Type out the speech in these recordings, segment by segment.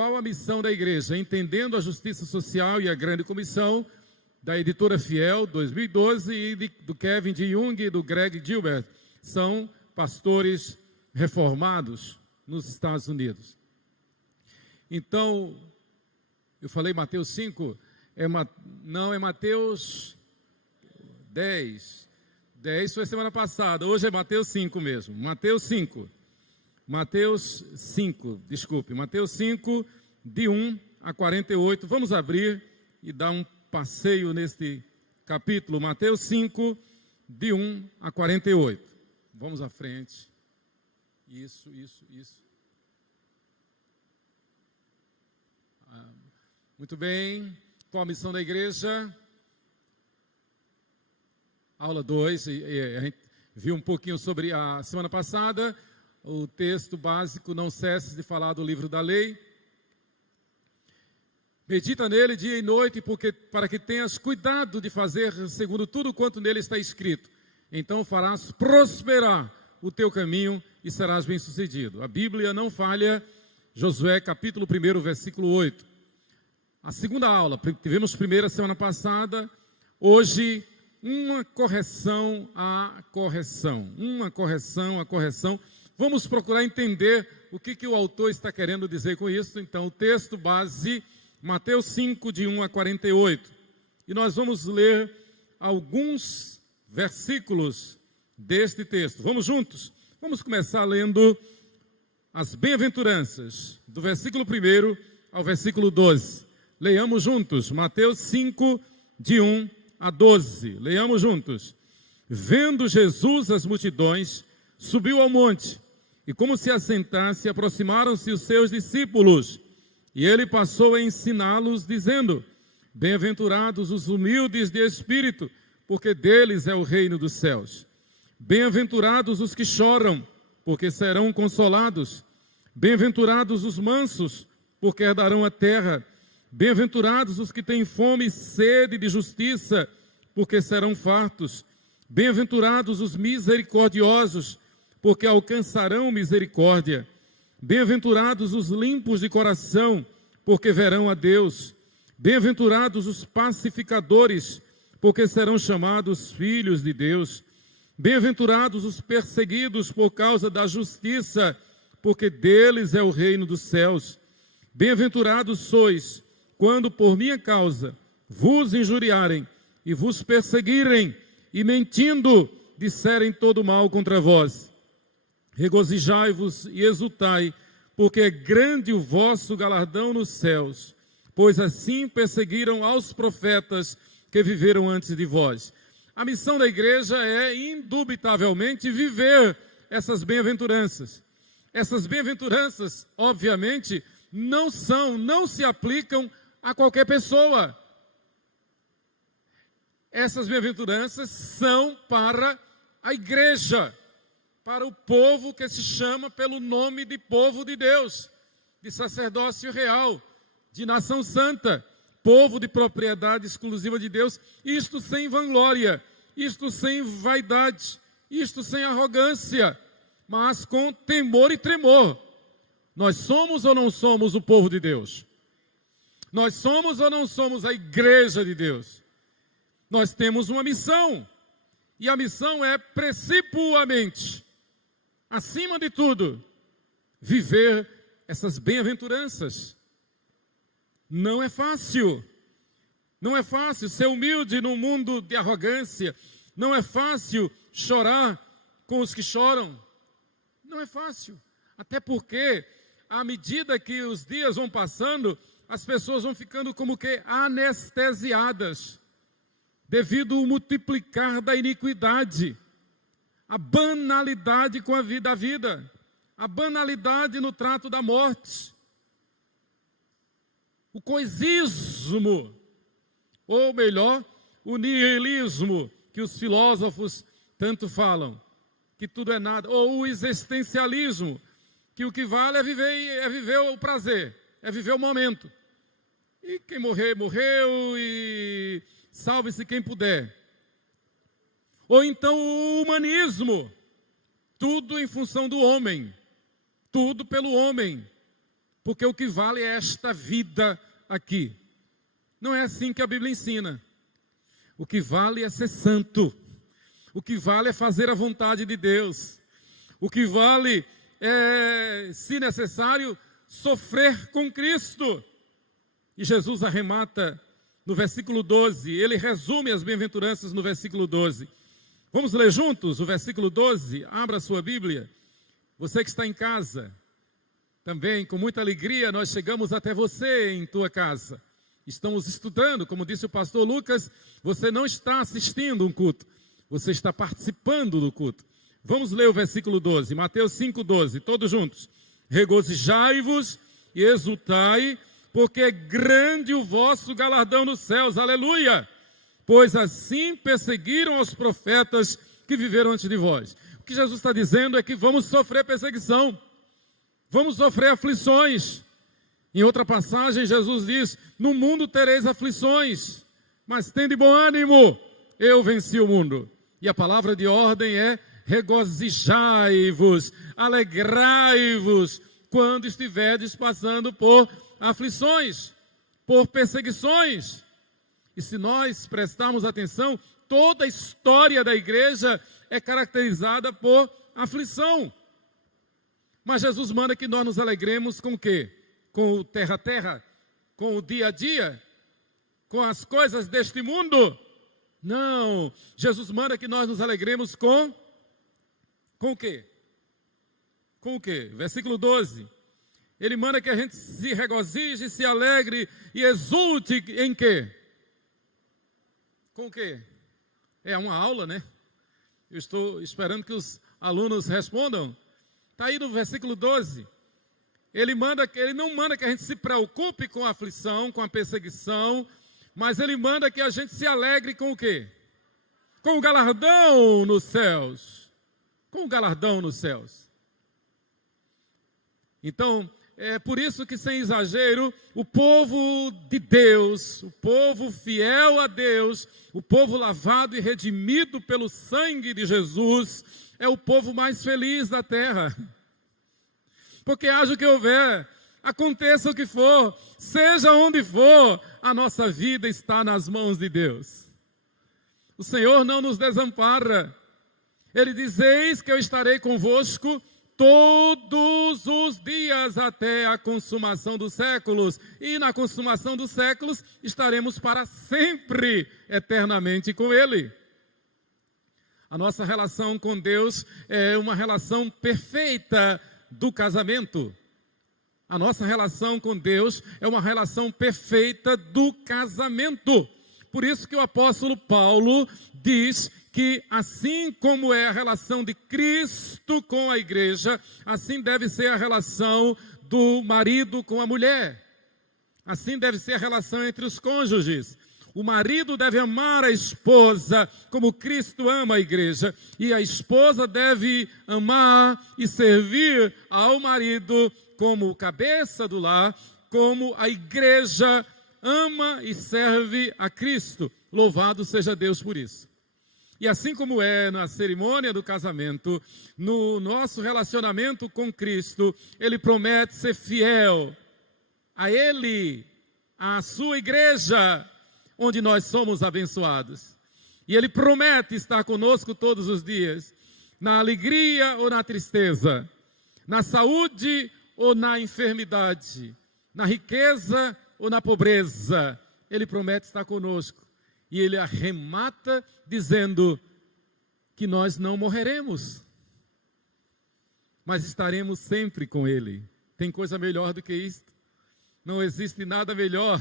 qual a missão da igreja? Entendendo a justiça social e a grande comissão, da editora Fiel, 2012, e do Kevin D. Young e do Greg Gilbert. São pastores reformados nos Estados Unidos. Então, eu falei Mateus 5, não, é Mateus 10. 10 foi semana passada, hoje é Mateus 5 mesmo. Mateus 5, Mateus 5, de 1 a 48. Vamos abrir e dar um passeio neste capítulo. Mateus 5, de 1 a 48. Vamos à frente. Isso. Muito bem. Qual a missão da igreja? Aula 2. A gente viu um pouquinho sobre a semana passada. O texto básico: não cesses de falar do livro da lei. Medita nele dia e noite, para que tenhas cuidado de fazer segundo tudo quanto nele está escrito. Então farás prosperar o teu caminho e serás bem-sucedido. A Bíblia não falha. Josué capítulo 1, versículo 8. A segunda aula, tivemos primeira semana passada. Hoje, uma correção à correção. Vamos procurar entender o que o autor está querendo dizer com isso. Então, o texto base, Mateus 5, de 1 a 48. E nós vamos ler alguns versículos deste texto. Vamos juntos? Vamos começar lendo as bem-aventuranças, do versículo 1 ao versículo 12. Leiamos juntos, Mateus 5, de 1 a 12. Leiamos juntos. Vendo Jesus as multidões, subiu ao monte, e como se assentasse, aproximaram-se os seus discípulos, e ele passou a ensiná-los, dizendo: bem-aventurados os humildes de espírito, porque deles é o reino dos céus. Bem-aventurados os que choram, porque serão consolados. Bem-aventurados os mansos, porque herdarão a terra. Bem-aventurados os que têm fome e sede de justiça, porque serão fartos. Bem-aventurados os misericordiosos, porque alcançarão misericórdia. Bem-aventurados os limpos de coração, porque verão a Deus. Bem-aventurados os pacificadores, porque serão chamados filhos de Deus. Bem-aventurados os perseguidos por causa da justiça, porque deles é o reino dos céus. Bem-aventurados sois, quando por minha causa vos injuriarem e vos perseguirem, e mentindo disserem todo mal contra vós. Regozijai-vos e exultai, porque é grande o vosso galardão nos céus, pois assim perseguiram aos profetas que viveram antes de vós. A missão da igreja é, indubitavelmente, viver essas bem-aventuranças. Essas bem-aventuranças, obviamente, não se aplicam a qualquer pessoa. Essas bem-aventuranças são para a igreja, para o povo que se chama pelo nome de povo de Deus, de sacerdócio real, de nação santa, povo de propriedade exclusiva de Deus, isto sem vanglória, isto sem vaidade, isto sem arrogância, mas com temor e tremor. Nós somos ou não somos o povo de Deus? Nós somos ou não somos a igreja de Deus? Nós temos uma missão, e a missão é precipuamente, acima de tudo, viver essas bem-aventuranças. Não é fácil ser humilde num mundo de arrogância, não é fácil chorar com os que choram, não é fácil, até porque, à medida que os dias vão passando, as pessoas vão ficando como que anestesiadas, devido ao multiplicar da iniquidade, a banalidade com a vida, a banalidade no trato da morte, o coisismo, ou melhor, o nihilismo, que os filósofos tanto falam, que tudo é nada, ou o existencialismo, que o que vale é viver o prazer, é viver o momento. E quem morrer, morreu, e salve-se quem puder. Ou então o humanismo, tudo em função do homem, tudo pelo homem. porque o que vale é esta vida aqui. Não é assim que a Bíblia ensina. O que vale é ser santo. O que vale é fazer a vontade de Deus. O que vale é, se necessário, sofrer com Cristo. E Jesus arremata no versículo 12. Ele resume as bem-aventuranças no versículo 12. Vamos ler juntos o versículo 12? Abra a sua Bíblia. Você que está em casa, também com muita alegria nós chegamos até você em tua casa. Estamos estudando, como disse o pastor Lucas, você não está assistindo um culto, você está participando do culto. Vamos ler o versículo 12, Mateus 5,12, todos juntos. Regozijai-vos e exultai, porque é grande o vosso galardão nos céus, aleluia! Pois assim perseguiram os profetas que viveram antes de vós. O que Jesus está dizendo é que vamos sofrer perseguição, vamos sofrer aflições. Em outra passagem, Jesus diz, no mundo tereis aflições, mas tende bom ânimo, eu venci o mundo. E a palavra de ordem é, regozijai-vos, alegrai-vos, quando estiverdes passando por aflições, por perseguições. E se nós prestarmos atenção, toda a história da igreja é caracterizada por aflição. Mas Jesus manda que nós nos alegremos com o quê? Com o terra a terra, com o dia a dia, com as coisas deste mundo? Não, Jesus manda que nós nos alegremos com o quê? Com o quê? Versículo 12, ele manda que a gente se regozije, se alegre e exulte em quê? Com o quê? É uma aula, né? Eu estou esperando que os alunos respondam. Está aí no versículo 12. Ele não manda que a gente se preocupe com a aflição, com a perseguição, mas ele manda que a gente se alegre com o quê? Com o galardão nos céus. Com o galardão nos céus. Então, é por isso que, sem exagero, o povo de Deus, o povo fiel a Deus, o povo lavado e redimido pelo sangue de Jesus, é o povo mais feliz da terra. Porque haja o que houver, aconteça o que for, seja onde for, a nossa vida está nas mãos de Deus. O Senhor não nos desampara. Ele diz, eis que eu estarei convosco todos os dias até a consumação dos séculos. E na consumação dos séculos estaremos para sempre, eternamente com Ele. A nossa relação com Deus é uma relação perfeita do casamento. A nossa relação com Deus é uma relação perfeita do casamento. Por isso que o apóstolo Paulo diz que assim como é a relação de Cristo com a igreja, assim deve ser a relação do marido com a mulher. Assim deve ser a relação entre os cônjuges. O marido deve amar a esposa como Cristo ama a igreja, e a esposa deve amar e servir ao marido como cabeça do lar, como a igreja ama e serve a Cristo. Louvado seja Deus por isso. E assim como é na cerimônia do casamento, no nosso relacionamento com Cristo, Ele promete ser fiel a Ele, à sua igreja, onde nós somos abençoados. E Ele promete estar conosco todos os dias, na alegria ou na tristeza, na saúde ou na enfermidade, na riqueza ou na pobreza. Ele promete estar conosco. E Ele arremata dizendo que nós não morreremos, mas estaremos sempre com Ele. Tem coisa melhor do que isto? Não existe nada melhor.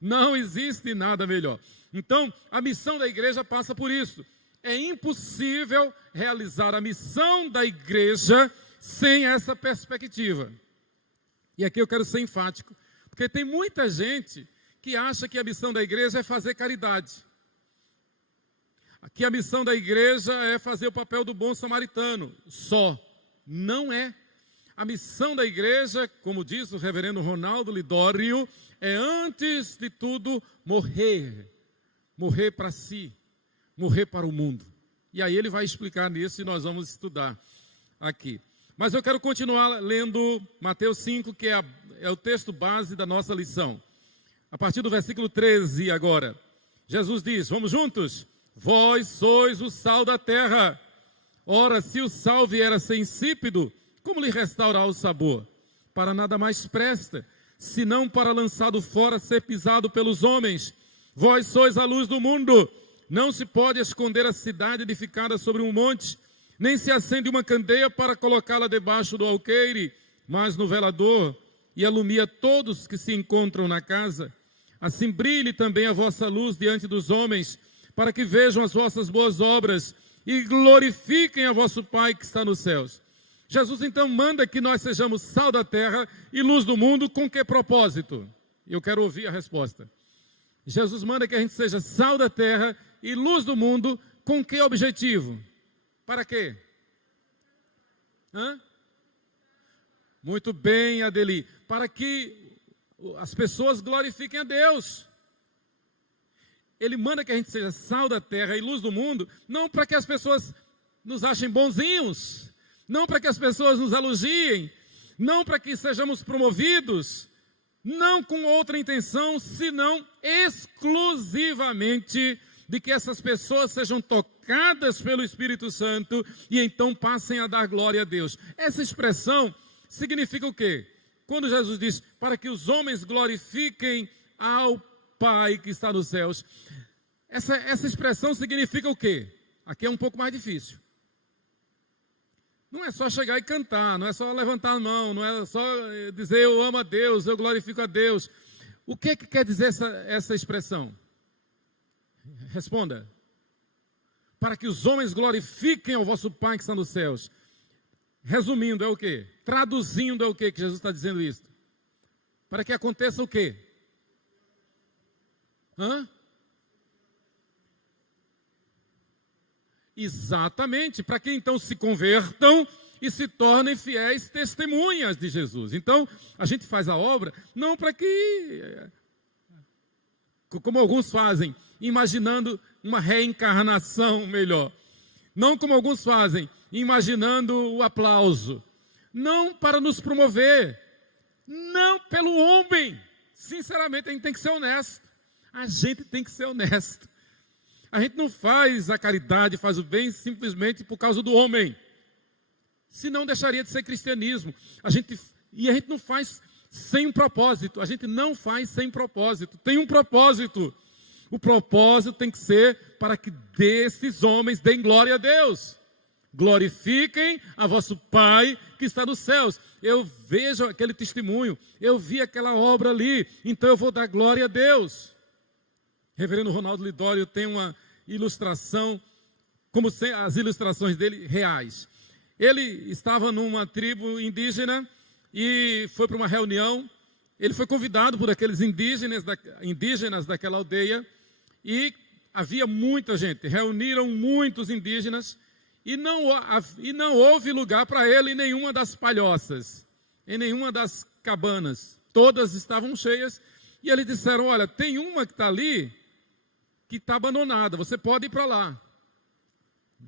Não existe nada melhor. Então, a missão da igreja passa por isso. É impossível realizar a missão da igreja sem essa perspectiva. E aqui eu quero ser enfático, porque tem muita gente que acha que a missão da igreja é fazer caridade. Que a missão da igreja é fazer o papel do bom samaritano. Só. Não é. A missão da igreja, como diz o reverendo Ronaldo Lidório, é antes de tudo morrer. Morrer para si. Morrer para o mundo. E aí ele vai explicar nisso e nós vamos estudar aqui. Mas eu quero continuar lendo Mateus 5, que é é o texto base da nossa lição. A partir do versículo 13 agora, Jesus diz, vamos juntos? Vós sois o sal da terra. Ora, se o sal vier a ser insípido, como lhe restaurar o sabor? Para nada mais presta, senão para lançado fora ser pisado pelos homens. Vós sois a luz do mundo. Não se pode esconder a cidade edificada sobre um monte, nem se acende uma candeia para colocá-la debaixo do alqueire, mas no velador, e alumia todos que se encontram na casa. Assim brilhe também a vossa luz diante dos homens, para que vejam as vossas boas obras e glorifiquem a vosso Pai que está nos céus. Jesus então manda que nós sejamos sal da terra e luz do mundo, com que propósito? Eu quero ouvir a resposta. Jesus manda que a gente seja sal da terra e luz do mundo, com que objetivo? Para quê? Muito bem, Adeli. Para que as pessoas glorifiquem a Deus. Ele manda que a gente seja sal da terra e luz do mundo, não para que as pessoas nos achem bonzinhos, não para que as pessoas nos elogiem, não para que sejamos promovidos, não com outra intenção, senão exclusivamente de que essas pessoas sejam tocadas pelo Espírito Santo e então passem a dar glória a Deus. Essa expressão significa o quê? Quando Jesus diz, para que os homens glorifiquem ao Pai que está nos céus. Essa expressão significa o quê? Aqui é um pouco mais difícil. Não é só chegar e cantar, não é só levantar a mão, não é só dizer eu amo a Deus, eu glorifico a Deus. O que quer dizer essa expressão? Responda. Para que os homens glorifiquem ao vosso Pai que está nos céus. Resumindo, é o quê? Traduzindo, é o quê que Jesus está dizendo isso? Para que aconteça o quê? Exatamente, para que então se convertam e se tornem fiéis testemunhas de Jesus. Então, a gente faz a obra não para que, como alguns fazem, imaginando uma reencarnação melhor. Não como alguns fazem, imaginando o aplauso. Não para nos promover. Não pelo homem. Sinceramente, a gente tem que ser honesto. A gente tem que ser honesto. A gente não faz a caridade, faz o bem simplesmente por causa do homem. Senão deixaria de ser cristianismo. A gente não faz sem um propósito. A gente não faz sem propósito. Tem um propósito. O propósito tem que ser para que desses homens deem glória a Deus. Glorifiquem a vosso Pai que está nos céus. Eu vejo aquele testemunho, eu vi aquela obra ali, então eu vou dar glória a Deus. Reverendo Ronaldo Lidório tem uma ilustração, como as ilustrações dele reais. Ele estava numa tribo indígena e foi para uma reunião. Ele foi convidado por aqueles indígenas daquela aldeia e havia muita gente. Reuniram muitos indígenas e não houve lugar para ele em nenhuma das palhoças, em nenhuma das cabanas. Todas estavam cheias e eles disseram, olha, tem uma que está ali que está abandonada, você pode ir para lá.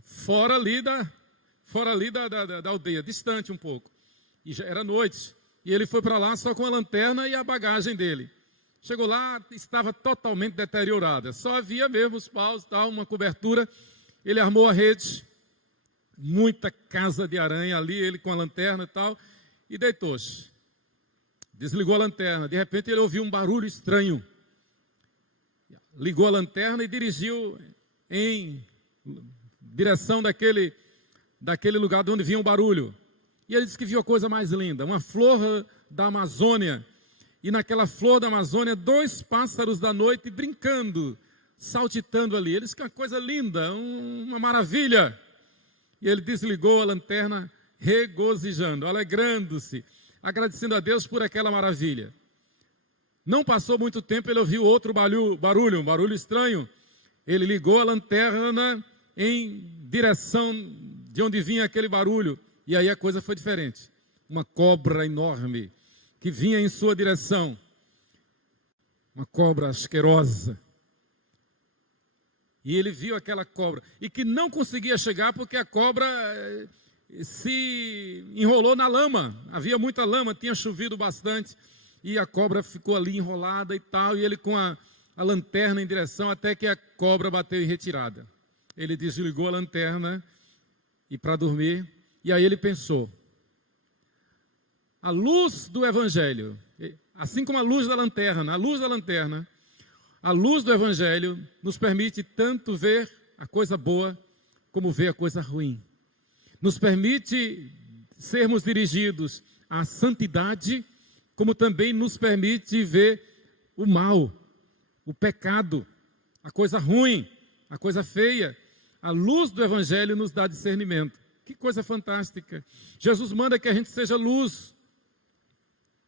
Fora ali da aldeia, distante um pouco. E já era noite. E ele foi para lá só com a lanterna e a bagagem dele. Chegou lá, estava totalmente deteriorada. Só havia mesmo os paus, tal, uma cobertura. Ele armou a rede, muita casa de aranha ali, ele com a lanterna e tal, e deitou-se. Desligou a lanterna. De repente ele ouviu um barulho estranho. Ligou a lanterna e dirigiu em direção daquele lugar de onde vinha o barulho. E ele disse que viu a coisa mais linda, uma flor da Amazônia. E naquela flor da Amazônia, 2 pássaros da noite brincando, saltitando ali. Ele disse que uma coisa linda, uma maravilha. E ele desligou a lanterna, regozijando, alegrando-se, agradecendo a Deus por aquela maravilha. Não passou muito tempo, ele ouviu outro barulho, um barulho estranho. Ele ligou a lanterna em direção de onde vinha aquele barulho. E aí a coisa foi diferente. Uma cobra enorme que vinha em sua direção. Uma cobra asquerosa. E ele viu aquela cobra. E que não conseguia chegar porque a cobra se enrolou na lama. Havia muita lama, tinha chovido bastante. e a cobra ficou ali enrolada e tal, e ele com a lanterna em direção até que a cobra bateu em retirada. Ele desligou a lanterna e para dormir, e aí ele pensou, a luz do Evangelho, assim como a luz da lanterna, a luz do Evangelho nos permite tanto ver a coisa boa como ver a coisa ruim. Nos permite sermos dirigidos à santidade, como também nos permite ver o mal, o pecado, a coisa ruim, a coisa feia. A luz do Evangelho nos dá discernimento. Que coisa fantástica. Jesus manda que a gente seja luz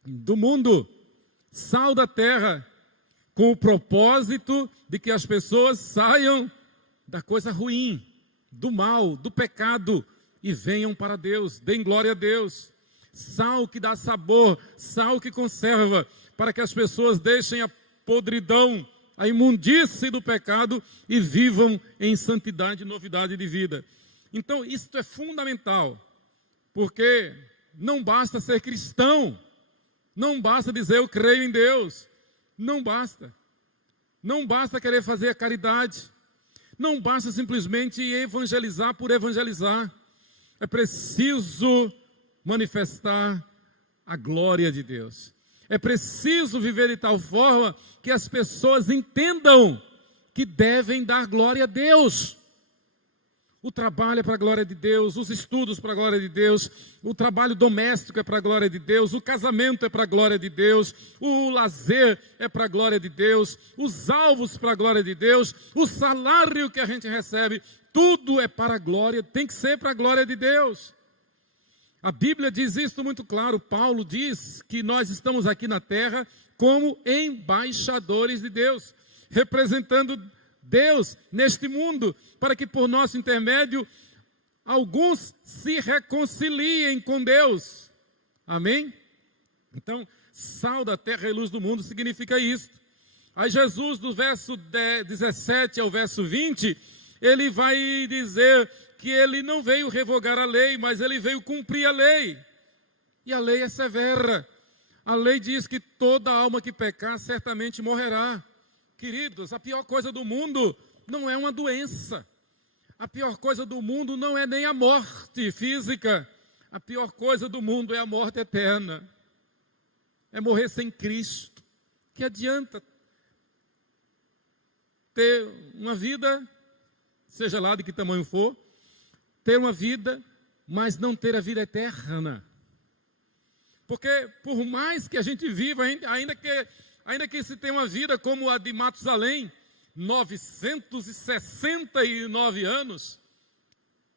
do mundo, sal da terra, com o propósito de que as pessoas saiam da coisa ruim, do mal, do pecado, e venham para Deus, deem glória a Deus. Sal que dá sabor, sal que conserva, para que as pessoas deixem a podridão, a imundície do pecado e vivam em santidade e novidade de vida. Então, isto é fundamental, porque não basta ser cristão, não basta dizer eu creio em Deus, não basta. Não basta querer fazer a caridade, não basta simplesmente evangelizar por evangelizar. É preciso manifestar a glória de Deus. É preciso viver de tal forma que as pessoas entendam que devem dar glória a Deus. O trabalho é para a glória de Deus, os estudos para a glória de Deus, o trabalho doméstico é para a glória de Deus, o casamento é para a glória de Deus, o lazer é para a glória de Deus, os alvos para a glória de Deus, o salário que a gente recebe, tudo é para a glória, tem que ser para a glória de Deus. A Bíblia diz isso muito claro. Paulo diz que nós estamos aqui na terra como embaixadores de Deus, representando Deus neste mundo, para que por nosso intermédio alguns se reconciliem com Deus. Amém? Então, sal da terra e luz do mundo significa isso. Aí Jesus, do verso 17 ao verso 20, ele vai dizer que ele não veio revogar a lei, mas ele veio cumprir a lei. E a lei é severa. A lei diz que toda alma que pecar certamente morrerá. Queridos, a pior coisa do mundo não é uma doença. A pior coisa do mundo não é nem a morte física. A pior coisa do mundo é a morte eterna. É morrer sem Cristo. Que adianta ter uma vida, seja lá de que tamanho for, ter uma vida, mas não ter a vida eterna. Porque por mais que a gente viva, ainda que se tenha uma vida como a de Matusalém, 969 anos,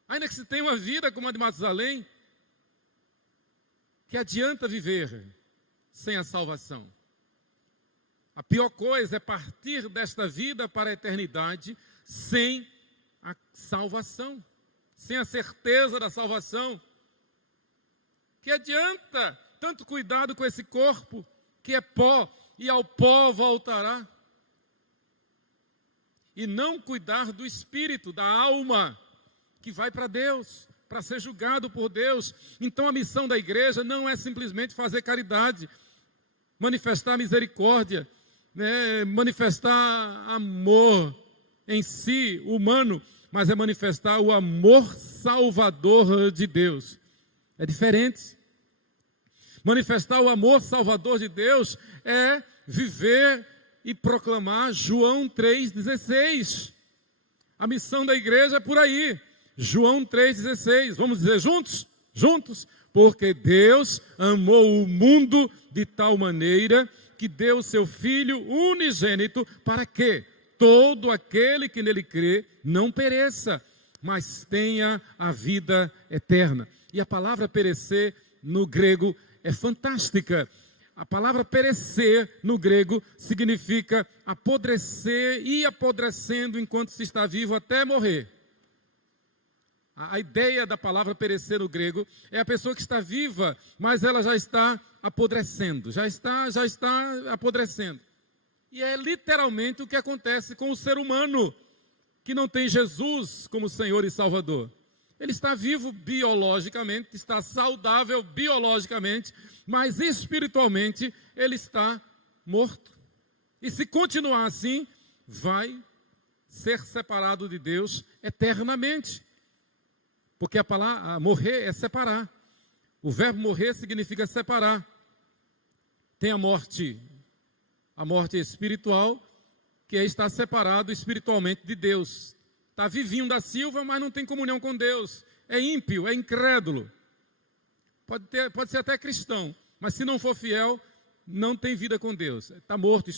ainda que se tenha uma vida como a de Matusalém, que adianta viver sem a salvação? A pior coisa é partir desta vida para a eternidade sem a salvação, sem a certeza da salvação. Que adianta tanto cuidado com esse corpo que é pó e ao pó voltará, e não cuidar do espírito, da alma que vai para Deus, para ser julgado por Deus. Então a missão da igreja não é simplesmente fazer caridade, manifestar misericórdia, manifestar amor em si, humano, mas é manifestar o amor salvador de Deus. É diferente. Manifestar o amor salvador de Deus é viver e proclamar João 3,16. A missão da igreja é por aí. João 3,16. Vamos dizer juntos? Juntos. Porque Deus amou o mundo de tal maneira que deu o seu Filho unigênito para que todo aquele que nele crê não pereça, mas tenha a vida eterna. E a palavra perecer no grego é fantástica. A palavra perecer no grego significa apodrecer e apodrecendo enquanto se está vivo até morrer. A ideia da palavra perecer no grego é a pessoa que está viva, mas ela já está apodrecendo, já está apodrecendo. E é literalmente o que acontece com o ser humano que não tem Jesus como Senhor e Salvador. Ele está vivo biologicamente, está saudável biologicamente, mas espiritualmente ele está morto. E se continuar assim, vai ser separado de Deus eternamente. Porque a palavra morrer é separar. O verbo morrer significa separar. Tem a morte espiritual, que é estar separado espiritualmente de Deus. Está vivinho da Silva, mas não tem comunhão com Deus. É ímpio, é incrédulo. Pode ser até cristão, mas se não for fiel, não tem vida com Deus. Está morto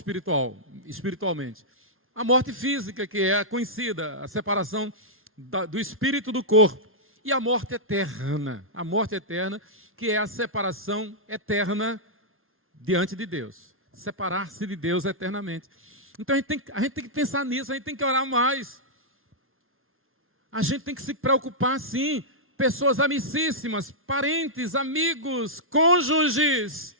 espiritualmente. A morte física, que é a conhecida, a separação do espírito do corpo. E a morte eterna, que é a separação eterna diante de Deus. Separar-se de Deus eternamente. Então a gente tem que pensar nisso, a gente tem que orar mais. A gente tem que se preocupar, sim. Pessoas amicíssimas, parentes, amigos, cônjuges.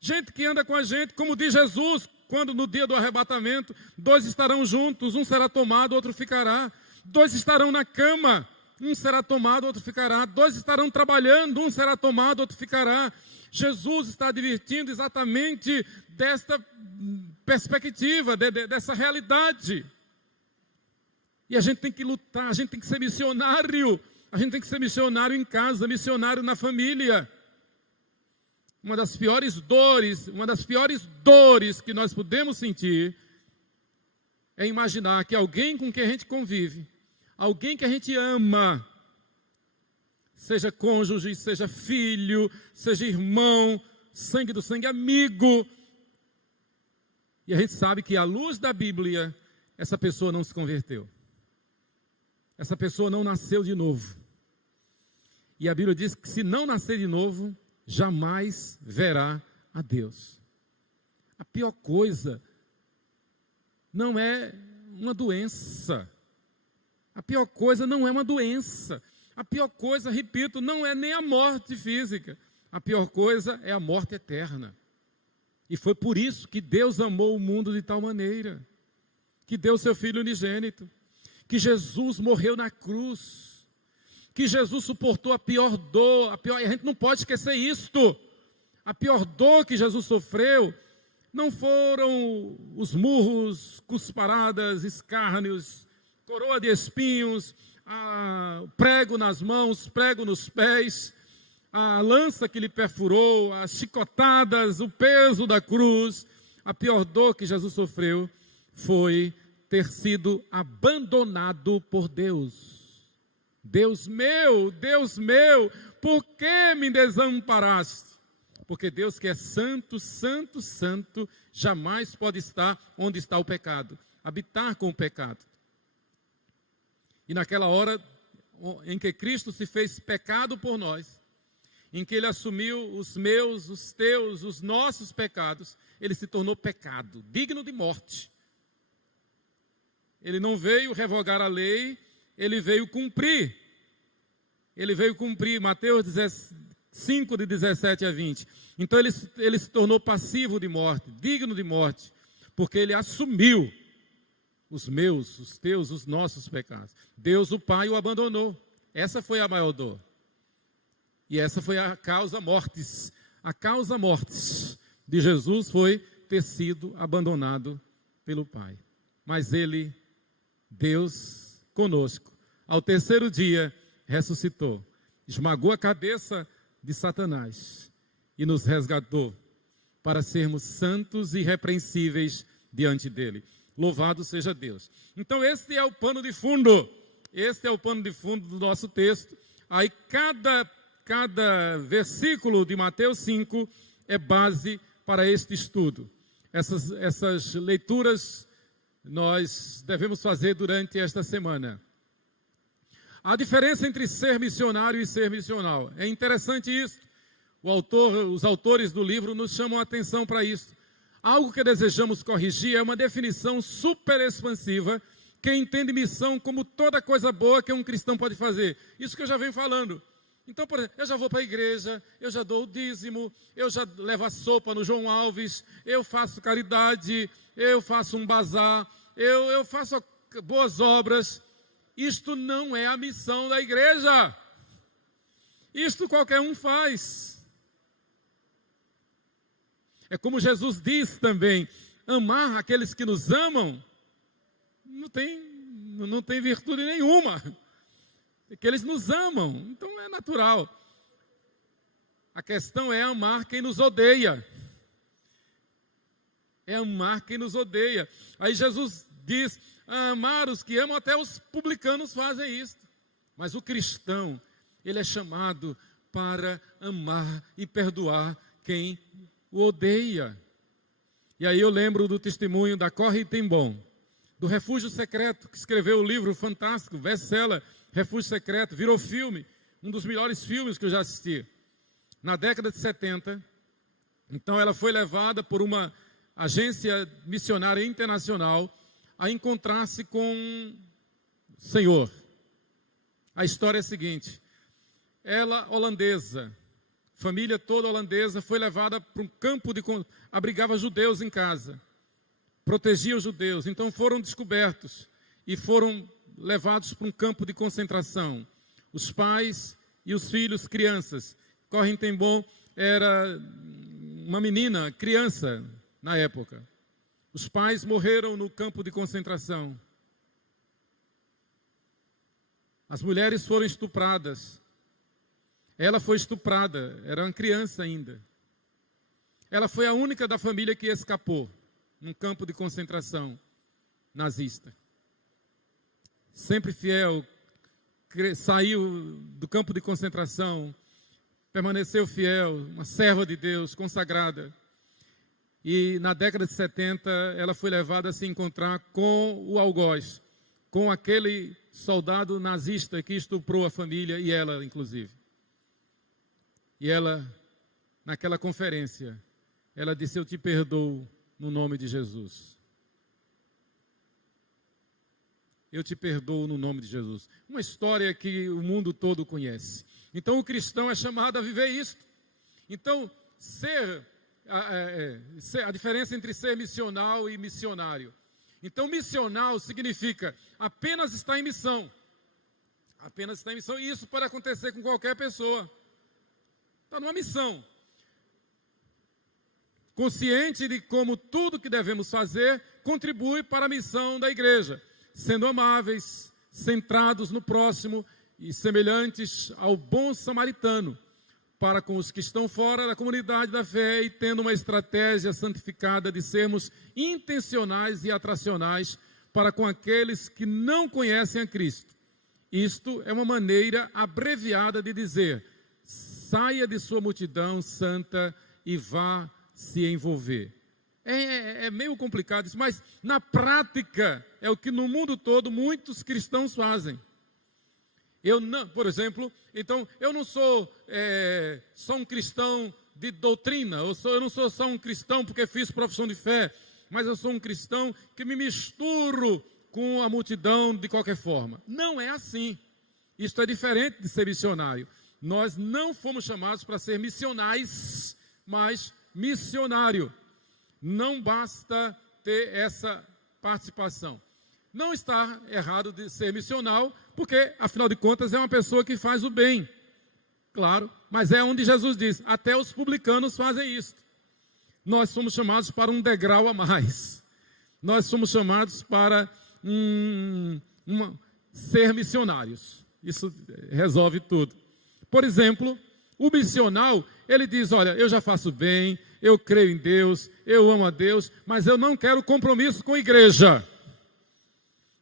Gente que anda com a gente, como diz Jesus, quando no dia do arrebatamento, 2 estarão juntos, um será tomado, outro ficará. 2 estarão na cama, um será tomado, outro ficará. 2 estarão trabalhando, um será tomado, outro ficará. Jesus está advertindo exatamente desta perspectiva, dessa realidade. E a gente tem que lutar, a gente tem que ser missionário. A gente tem que ser missionário em casa, missionário na família. Uma das piores dores que nós podemos sentir é imaginar que alguém com quem a gente convive, alguém que a gente ama, seja cônjuge, seja filho, seja irmão, sangue do sangue, amigo, e a gente sabe que à luz da Bíblia, essa pessoa não se converteu. Essa pessoa não nasceu de novo. E a Bíblia diz que se não nascer de novo, jamais verá a Deus. A pior coisa não é uma doença. A pior coisa não é uma doença. A pior coisa, repito, não é nem a morte física. A pior coisa é a morte eterna. E foi por isso que Deus amou o mundo de tal maneira, que deu seu Filho unigênito, que Jesus morreu na cruz, que Jesus suportou a pior dor, e a gente não pode esquecer isto. A pior dor que Jesus sofreu não foram os murros, cusparadas, escárnios, coroa de espinhos, prego nas mãos, prego nos pés, a lança que lhe perfurou, as chicotadas, o peso da cruz. A pior dor que Jesus sofreu foi ter sido abandonado por Deus. Deus meu, por que me desamparaste? Porque Deus que é santo, santo, santo, jamais pode estar onde está o pecado, habitar com o pecado. E naquela hora em que Cristo se fez pecado por nós, em que Ele assumiu os meus, os teus, os nossos pecados, Ele se tornou pecado, digno de morte. Ele não veio revogar a lei, Ele veio cumprir. Ele veio cumprir, Mateus 5, de 17 a 20. Então ele se tornou passivo de morte, digno de morte, porque Ele assumiu os meus, os teus, os nossos pecados. Deus, o Pai, o abandonou. Essa foi a maior dor. E essa foi a causa mortis. A causa mortis de Jesus foi ter sido abandonado pelo Pai. Mas Ele, Deus conosco, ao terceiro dia ressuscitou, esmagou a cabeça de Satanás e nos resgatou para sermos santos e irrepreensíveis diante dele. Louvado seja Deus. Então este é o pano de fundo. Este é o pano de fundo do nosso texto. Aí cada versículo de Mateus 5 é base para este estudo. Essas leituras nós devemos fazer durante esta semana. A diferença entre ser missionário e ser missional. É interessante isso. Os autores do livro nos chamam a atenção para isso. Algo que desejamos corrigir é uma definição super expansiva que entende missão como toda coisa boa que um cristão pode fazer. Isso que eu já venho falando. Então, por exemplo, eu já vou para a igreja, eu já dou o dízimo, eu já levo a sopa no João Alves, eu faço caridade, eu faço um bazar, eu faço boas obras. Isto não é a missão da igreja. Isto qualquer um faz. É como Jesus diz também, amar aqueles que nos amam não tem virtude nenhuma. É que eles nos amam, então é natural. A questão é amar quem nos odeia. É amar quem nos odeia. Aí Jesus diz, amar os que amam, até os publicanos fazem isso. Mas o cristão, ele é chamado para amar e perdoar quem o odeia. E aí eu lembro do testemunho da Corrie ten Boom, do Refúgio Secreto, que escreveu o livro fantástico, best-seller, Refúgio Secreto, virou filme, um dos melhores filmes que eu já assisti. Na década de 70, então ela foi levada por uma agência missionária internacional a encontrar-se com o Senhor. A história é a seguinte, ela, holandesa, família toda holandesa, foi levada para um campo abrigava judeus em casa, protegia os judeus, então foram descobertos e foram levados para um campo de concentração. Os pais e os filhos, crianças. Corrie ten Boom era uma menina, criança na época. Os pais morreram no campo de concentração. As mulheres foram estupradas. Ela foi estuprada, era uma criança ainda. Ela foi a única da família que escapou num campo de concentração nazista. Sempre fiel, saiu do campo de concentração, permaneceu fiel, uma serva de Deus, consagrada. E na década de 70, ela foi levada a se encontrar com o algoz, com aquele soldado nazista que estuprou a família e ela, inclusive. E ela, naquela conferência, ela disse, eu te perdoo no nome de Jesus. Eu te perdoo no nome de Jesus. Uma história que o mundo todo conhece. Então o cristão é chamado a viver isto. Então, a diferença entre ser missional e missionário. Então, missional significa apenas estar em missão. Apenas estar em missão. E isso pode acontecer com qualquer pessoa. Está numa missão. Consciente de como tudo que devemos fazer contribui para a missão da igreja. Sendo amáveis, centrados no próximo e semelhantes ao bom samaritano, para com os que estão fora da comunidade da fé e tendo uma estratégia santificada de sermos intencionais e atracionais para com aqueles que não conhecem a Cristo. Isto é uma maneira abreviada de dizer, saia de sua multidão santa e vá se envolver. É meio complicado isso, mas na prática é o que no mundo todo muitos cristãos fazem. Eu não, por exemplo, então eu não sou só um cristão de doutrina, eu não sou só um cristão porque fiz profissão de fé, mas eu sou um cristão que me misturo com a multidão de qualquer forma. Não é assim. Isto é diferente de ser missionário. Nós não fomos chamados para ser missionais, mas missionário. Não basta ter essa participação. Não está errado de ser missional, porque, afinal de contas, é uma pessoa que faz o bem. Claro, mas é onde Jesus diz, até os publicanos fazem isso. Nós somos chamados para um degrau a mais. Nós somos chamados para ser missionários. Isso resolve tudo. Por exemplo, o missional, ele diz, olha, eu já faço bem, eu creio em Deus, eu amo a Deus, mas eu não quero compromisso com a igreja.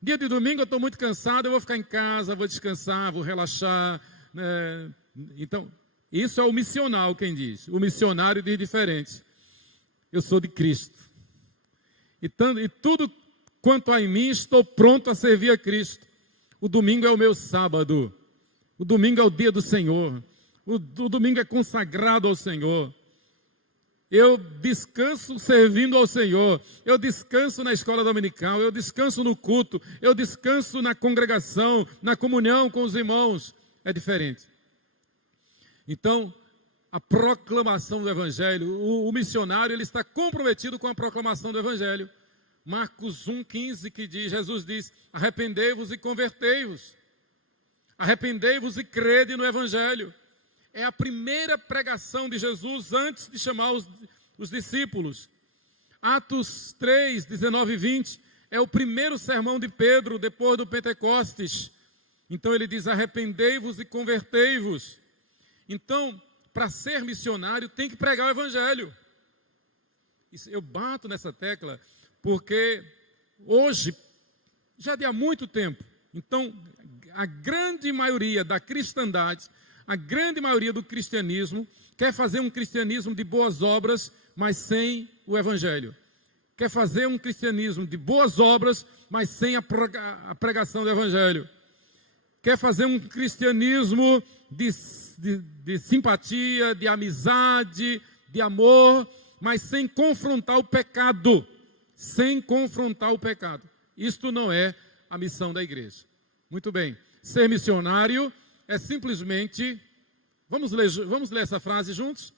Dia de domingo eu estou muito cansado, eu vou ficar em casa, vou descansar, vou relaxar. Né? Então, isso é o missional quem diz. O missionário diz diferente. Eu sou de Cristo. E tudo quanto há em mim, estou pronto a servir a Cristo. O domingo é o meu sábado. O domingo é o dia do Senhor. O domingo é consagrado ao Senhor. Eu descanso servindo ao Senhor, eu descanso na escola dominical, eu descanso no culto, eu descanso na congregação, na comunhão com os irmãos. É diferente. Então, a proclamação do Evangelho, o missionário, ele está comprometido com a proclamação do Evangelho. Marcos 1,15, que diz, Jesus diz, arrependei-vos e convertei-vos. Arrependei-vos e crede no Evangelho. É a primeira pregação de Jesus antes de chamar os discípulos. Atos 3, 19 e 20 é o primeiro sermão de Pedro depois do Pentecostes. Então ele diz: arrependei-vos e convertei-vos. Então, para ser missionário, tem que pregar o evangelho. Eu bato nessa tecla porque hoje, já de há muito tempo, então a grande maioria da cristandade, a grande maioria do cristianismo, quer fazer um cristianismo de boas obras, mas sem o evangelho. Quer fazer um cristianismo de boas obras, mas sem a pregação do evangelho. Quer fazer um cristianismo de simpatia, de amizade, de amor, mas sem confrontar o pecado. Sem confrontar o pecado. Isto não é a missão da igreja. Muito bem. Ser missionário é simplesmente... Vamos ler essa frase juntos?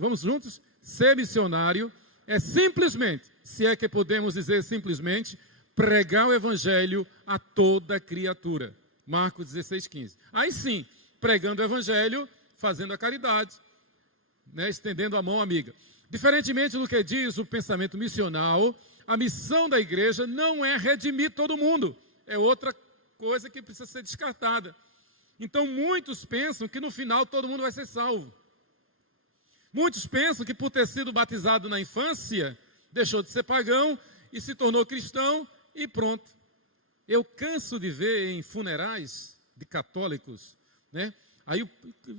Vamos juntos? Ser missionário é simplesmente, se é que podemos dizer simplesmente, pregar o evangelho a toda criatura. Marcos 16, 15. Aí sim, pregando o evangelho, fazendo a caridade, né, estendendo a mão amiga. Diferentemente do que diz o pensamento missional, a missão da igreja não é redimir todo mundo. É outra coisa que precisa ser descartada. Então muitos pensam que no final todo mundo vai ser salvo. Muitos pensam que por ter sido batizado na infância, deixou de ser pagão e se tornou cristão e pronto. Eu canso de ver em funerais de católicos, né? Aí eu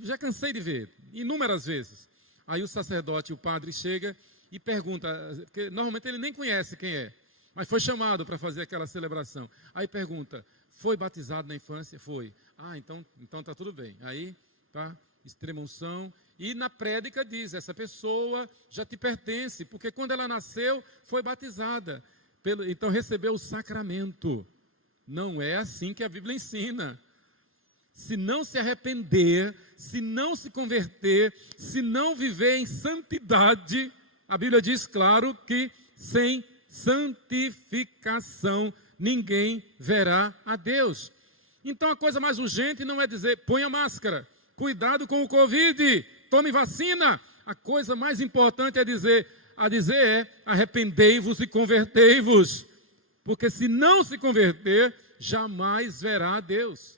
já cansei de ver, inúmeras vezes. Aí o sacerdote, o padre, chega e pergunta, porque normalmente ele nem conhece quem é, mas foi chamado para fazer aquela celebração. Aí pergunta: foi batizado na infância? Foi. Ah, então tá tudo bem. Aí, tá, extrema-unção. E na prédica diz: essa pessoa já te pertence, porque quando ela nasceu, foi batizada. Então recebeu o sacramento. Não é assim que a Bíblia ensina. Se não se arrepender, se não se converter, se não viver em santidade, a Bíblia diz claro que sem santificação ninguém verá a Deus. Então a coisa mais urgente não é dizer: ponha máscara, cuidado com o Covid, tome vacina. A coisa mais importante é dizer arrependei-vos e convertei-vos. Porque se não se converter, jamais verá a Deus.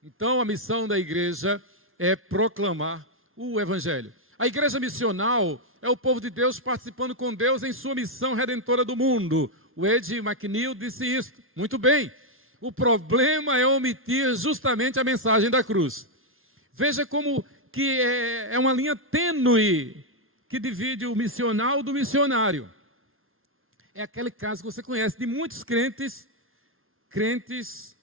Então a missão da igreja é proclamar o evangelho. A igreja missional é o povo de Deus participando com Deus em sua missão redentora do mundo. O Ed McNeil disse isso. Muito bem. O problema é omitir justamente a mensagem da cruz. Veja como que é uma linha tênue que divide o missional do missionário. É aquele caso que você conhece de muitos crentes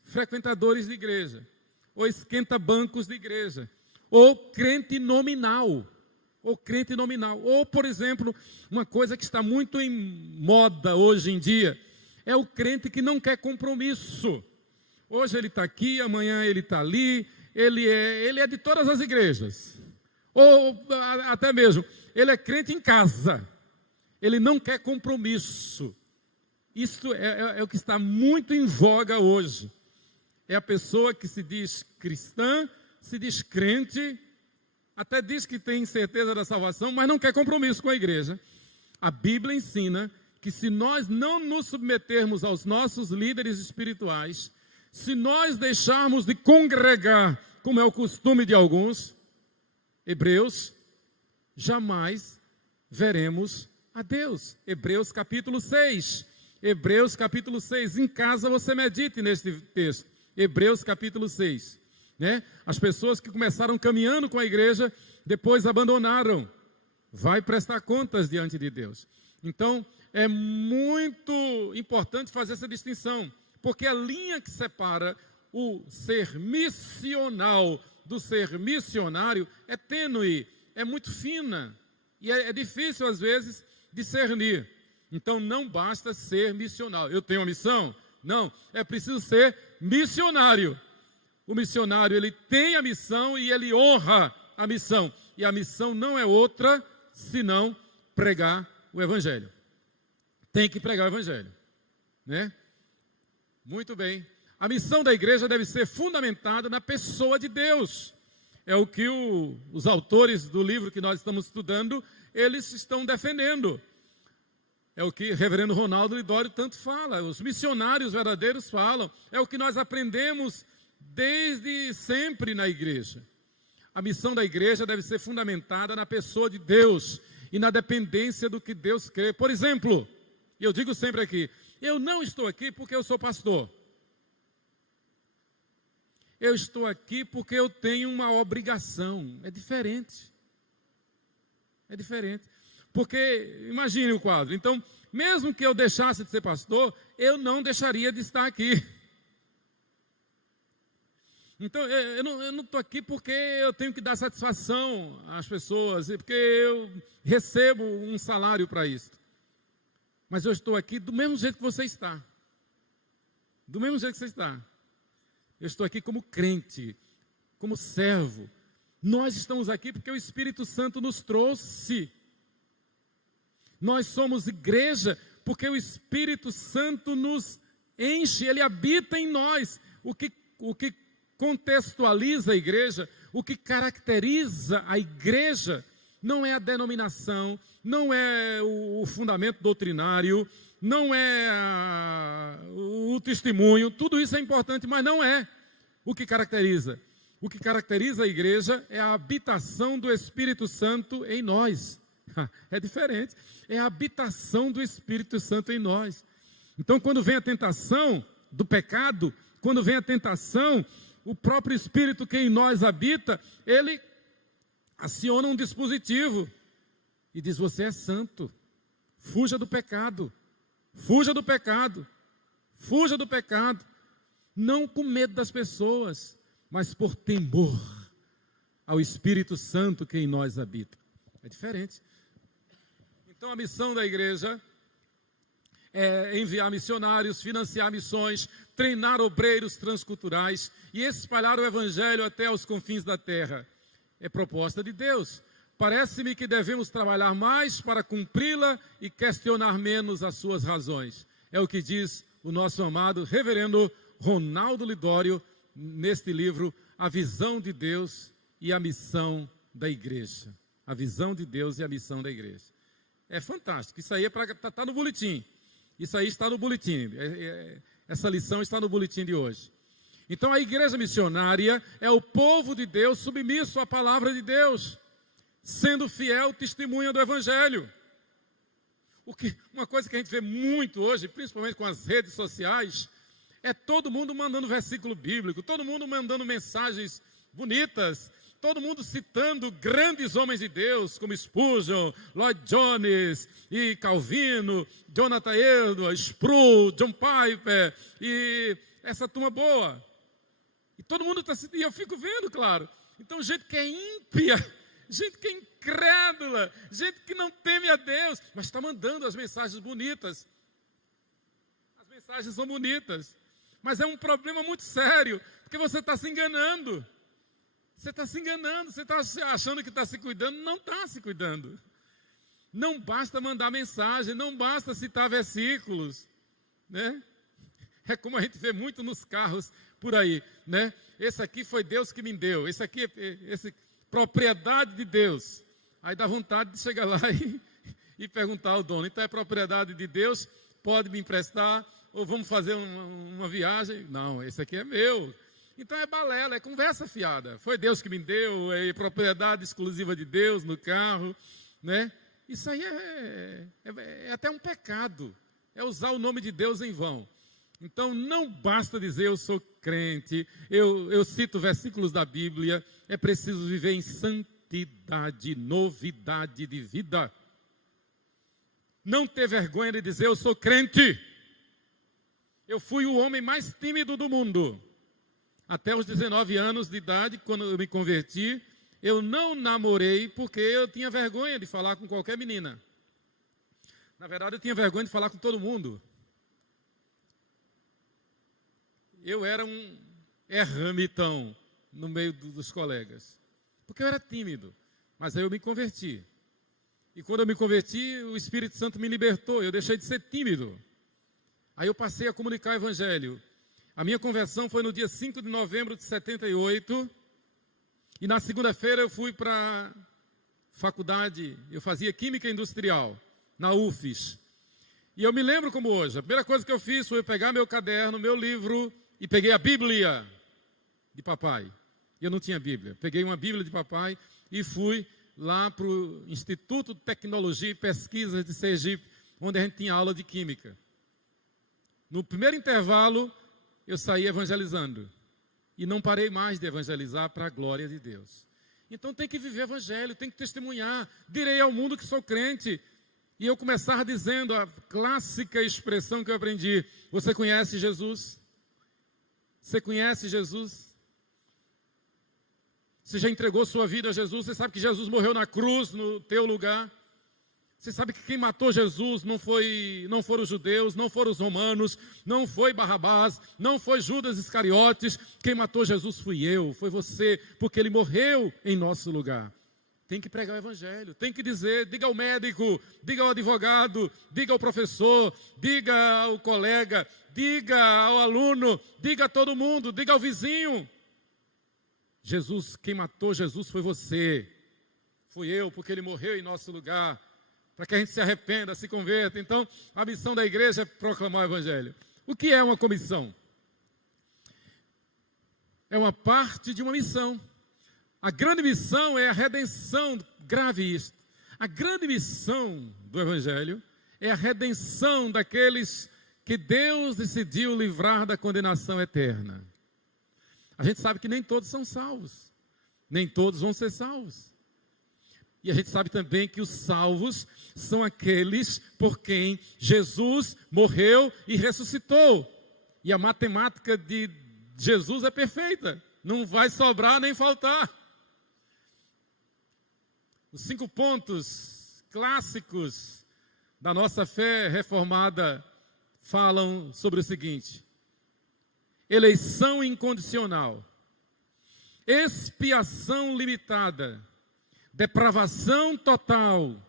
frequentadores de igreja, ou esquenta-bancos de igreja, ou crente nominal, ou, por exemplo, uma coisa que está muito em moda hoje em dia, é o crente que não quer compromisso. Hoje ele está aqui, amanhã ele está ali, ele é de todas as igrejas, ou até mesmo, ele é crente em casa, ele não quer compromisso. Isso é o que está muito em voga hoje. É a pessoa que se diz cristã, se diz crente, até diz que tem certeza da salvação, mas não quer compromisso com a igreja. A Bíblia ensina que se nós não nos submetermos aos nossos líderes espirituais, se nós deixarmos de congregar, como é o costume de alguns hebreus, jamais veremos a Deus. Hebreus capítulo 6. Hebreus capítulo 6. Em casa você medite neste texto. Hebreus capítulo 6. Né? As pessoas que começaram caminhando com a igreja, depois abandonaram. Vai prestar contas diante de Deus. Então, é muito importante fazer essa distinção, porque a linha que separa o ser missional do ser missionário é tênue, é muito fina, e é difícil às vezes discernir. Então não basta ser missional. Eu tenho uma missão? Não, é preciso ser missionário. O missionário, ele tem a missão e ele honra a missão. E a missão não é outra senão pregar o evangelho. Tem que pregar o evangelho, né? Muito bem. A missão da igreja deve ser fundamentada na pessoa de Deus. É o que os autores do livro que nós estamos estudando, eles estão defendendo. É o que o reverendo Ronaldo Lidório tanto fala, os missionários verdadeiros falam, é o que nós aprendemos desde sempre na igreja. A missão da igreja deve ser fundamentada na pessoa de Deus e na dependência do que Deus quer. Por exemplo, e eu digo sempre aqui, eu não estou aqui porque eu sou pastor. Eu estou aqui porque eu tenho uma obrigação. É diferente. É diferente. Porque, imagine o quadro. Então, mesmo que eu deixasse de ser pastor, eu não deixaria de estar aqui. Então, eu não estou aqui porque eu tenho que dar satisfação às pessoas, porque eu recebo um salário para isso. Mas eu estou aqui do mesmo jeito que você está. Do mesmo jeito que você está. Eu estou aqui como crente, como servo. Nós estamos aqui porque o Espírito Santo nos trouxe. Nós somos igreja porque o Espírito Santo nos enche, ele habita em nós. O que contextualiza a igreja, o que caracteriza a igreja, não é a denominação, não é o fundamento doutrinário, não é o testemunho, tudo isso é importante, mas não é o que caracteriza. O que caracteriza a igreja é a habitação do Espírito Santo em nós. É diferente, é a habitação do Espírito Santo em nós. Então, quando vem a tentação do pecado, quando vem a tentação, o próprio Espírito que em nós habita, ele aciona um dispositivo e diz: você é santo, fuja do pecado, fuja do pecado, fuja do pecado, não com medo das pessoas, mas por temor ao Espírito Santo que em nós habita. É diferente. Então a missão da igreja é enviar missionários, financiar missões, treinar obreiros transculturais e espalhar o evangelho até aos confins da terra. É proposta de Deus. Parece-me que devemos trabalhar mais para cumpri-la e questionar menos as suas razões. É o que diz o nosso amado reverendo Ronaldo Lidório neste livro, A Visão de Deus e a Missão da Igreja. A visão de Deus e a missão da igreja. É fantástico. Isso aí é para tá no boletim. Isso aí está no boletim. Essa lição está no boletim de hoje. Então a igreja missionária é o povo de Deus submisso à palavra de Deus, sendo fiel testemunha do evangelho. Uma coisa que a gente vê muito hoje, principalmente com as redes sociais, é todo mundo mandando versículo bíblico, todo mundo mandando mensagens bonitas, todo mundo citando grandes homens de Deus, como Spurgeon, Lloyd Jones, e Calvino, Jonathan Edwards, Sproul, John Piper, e essa turma boa. E todo mundo está citando, e eu fico vendo, claro. Então, gente que é ímpia, gente que é incrédula, gente que não teme a Deus, mas está mandando as mensagens bonitas. As mensagens são bonitas, mas é um problema muito sério, porque você está se enganando. Você está se enganando, você está achando que está se cuidando, não está se cuidando. Não basta mandar mensagem, não basta citar versículos, né? É como a gente vê muito nos carros por aí, né? Esse aqui foi Deus que me deu, esse aqui é propriedade de Deus. Aí dá vontade de chegar lá e perguntar ao dono: então é propriedade de Deus, pode me emprestar, ou vamos fazer uma viagem? Não, esse aqui é meu. Então é balela, é conversa fiada. Foi Deus que me deu, é propriedade exclusiva de Deus no carro, né? Isso aí é até um pecado, é usar o nome de Deus em vão. Então não basta dizer eu sou crente, eu cito versículos da Bíblia, é preciso viver em santidade, novidade de vida. Não ter vergonha de dizer eu sou crente. Eu fui o homem mais tímido do mundo. Até os 19 anos de idade, quando eu me converti, eu não namorei porque eu tinha vergonha de falar com qualquer menina. Na verdade, eu tinha vergonha de falar com todo mundo. Eu era um ermitão no meio dos colegas, porque eu era tímido, mas aí eu me converti. E quando eu me converti, o Espírito Santo me libertou, eu deixei de ser tímido. Aí eu passei a comunicar o evangelho. A minha conversão foi no dia 5 de novembro de 78, e na segunda-feira eu fui para faculdade, eu fazia Química Industrial, na UFES. E eu me lembro como hoje, a primeira coisa que eu fiz foi pegar meu caderno, meu livro, e peguei a Bíblia de papai. Eu não tinha Bíblia. Peguei uma Bíblia de papai e fui lá para o Instituto de Tecnologia e Pesquisas de Sergipe, onde a gente tinha aula de Química. No primeiro intervalo, eu saí evangelizando. E não parei mais de evangelizar para a glória de Deus. Então tem que viver evangelho, tem que testemunhar. Direi ao mundo que sou crente. E eu começava dizendo a clássica expressão que eu aprendi. Você conhece Jesus? Você conhece Jesus? Você já entregou sua vida a Jesus? Você sabe que Jesus morreu na cruz no teu lugar? Você sabe que quem matou Jesus não foram os judeus, não foram os romanos, não foi Barrabás, não foi Judas Iscariotes. Quem matou Jesus fui eu, foi você, porque ele morreu em nosso lugar. Tem que pregar o evangelho, tem que dizer, diga ao médico, diga ao advogado, diga ao professor, diga ao colega, diga ao aluno, diga a todo mundo, diga ao vizinho. Jesus, quem matou Jesus foi você, fui eu, porque ele morreu em nosso lugar, para que a gente se arrependa, se converta. Então, a missão da igreja é proclamar o evangelho. O que é uma comissão? É uma parte de uma missão. A grande missão é a redenção, grave isto. A grande missão do evangelho é a redenção daqueles que Deus decidiu livrar da condenação eterna. A gente sabe que nem todos são salvos, nem todos vão ser salvos. E a gente sabe também que os salvos são aqueles por quem Jesus morreu e ressuscitou. E a matemática de Jesus é perfeita, não vai sobrar nem faltar. Os 5 pontos clássicos da nossa fé reformada falam sobre o seguinte: eleição incondicional, expiação limitada, depravação total,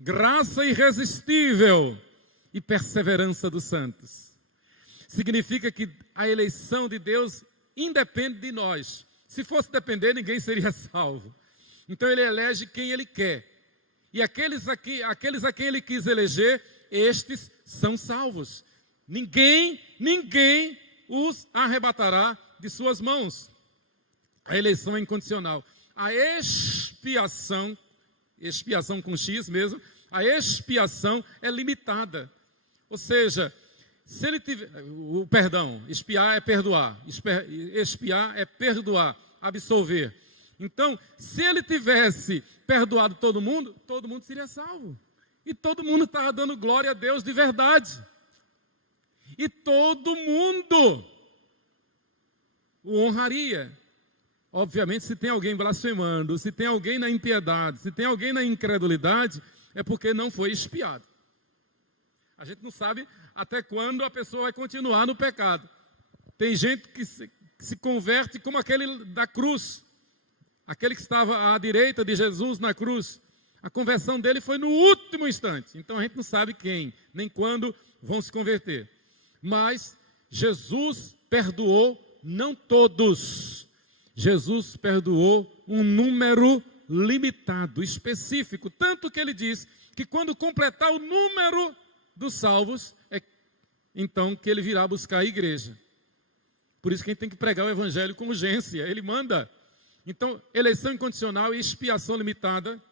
graça irresistível e perseverança dos santos. Significa que a eleição de Deus independe de nós. Se fosse depender, ninguém seria salvo. Então ele elege quem ele quer. E aqueles a quem ele quis eleger, estes são salvos. Ninguém os arrebatará de suas mãos. A eleição é incondicional. A expiação com X mesmo, a expiação é limitada. Ou seja, se ele tiver, expiar é perdoar, expiar é perdoar, absolver. Então, se ele tivesse perdoado todo mundo seria salvo. E todo mundo estava dando glória a Deus de verdade. E todo mundo o honraria. Obviamente, se tem alguém blasfemando, se tem alguém na impiedade, se tem alguém na incredulidade, é porque não foi expiado. A gente não sabe até quando a pessoa vai continuar no pecado. Tem gente que se converte como aquele da cruz. Aquele que estava à direita de Jesus na cruz. A conversão dele foi no último instante. Então a gente não sabe quem, nem quando vão se converter. Mas Jesus perdoou não todos. Jesus perdoou um número limitado, específico. Tanto que ele diz que quando completar o número dos salvos, é então que ele virá buscar a igreja. Por isso que a gente tem que pregar o evangelho com urgência. Ele manda. Então, eleição incondicional e expiação limitada,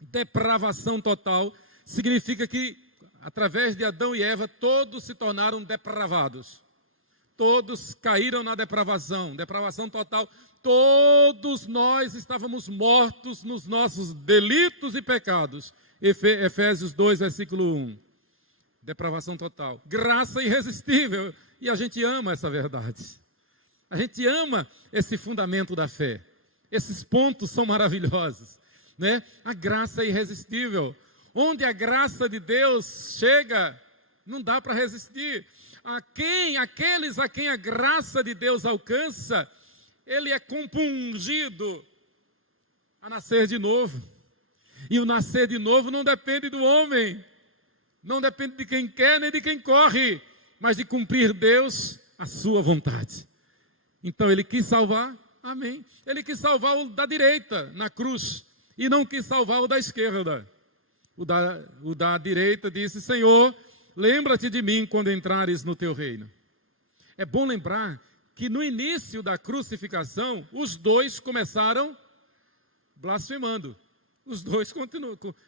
depravação total, significa que, através de Adão e Eva, todos se tornaram depravados. Todos caíram na depravação total. Todos nós estávamos mortos nos nossos delitos e pecados. Efésios 2, versículo 1. Depravação total. Graça irresistível. E a gente ama essa verdade. A gente ama esse fundamento da fé. Esses pontos são maravilhosos, né? A graça é irresistível. Onde a graça de Deus chega, não dá para resistir. Aqueles a quem a graça de Deus alcança, ele é compungido a nascer de novo. E o nascer de novo não depende do homem, não depende de quem quer nem de quem corre, mas de cumprir Deus a sua vontade. Então ele quis salvar, amém. Ele quis salvar o da direita na cruz. e não quis salvar o da esquerda. O da direita disse: Senhor, lembra-te de mim quando entrares no teu reino. É bom lembrar que no início da crucificação, os dois começaram blasfemando. Os dois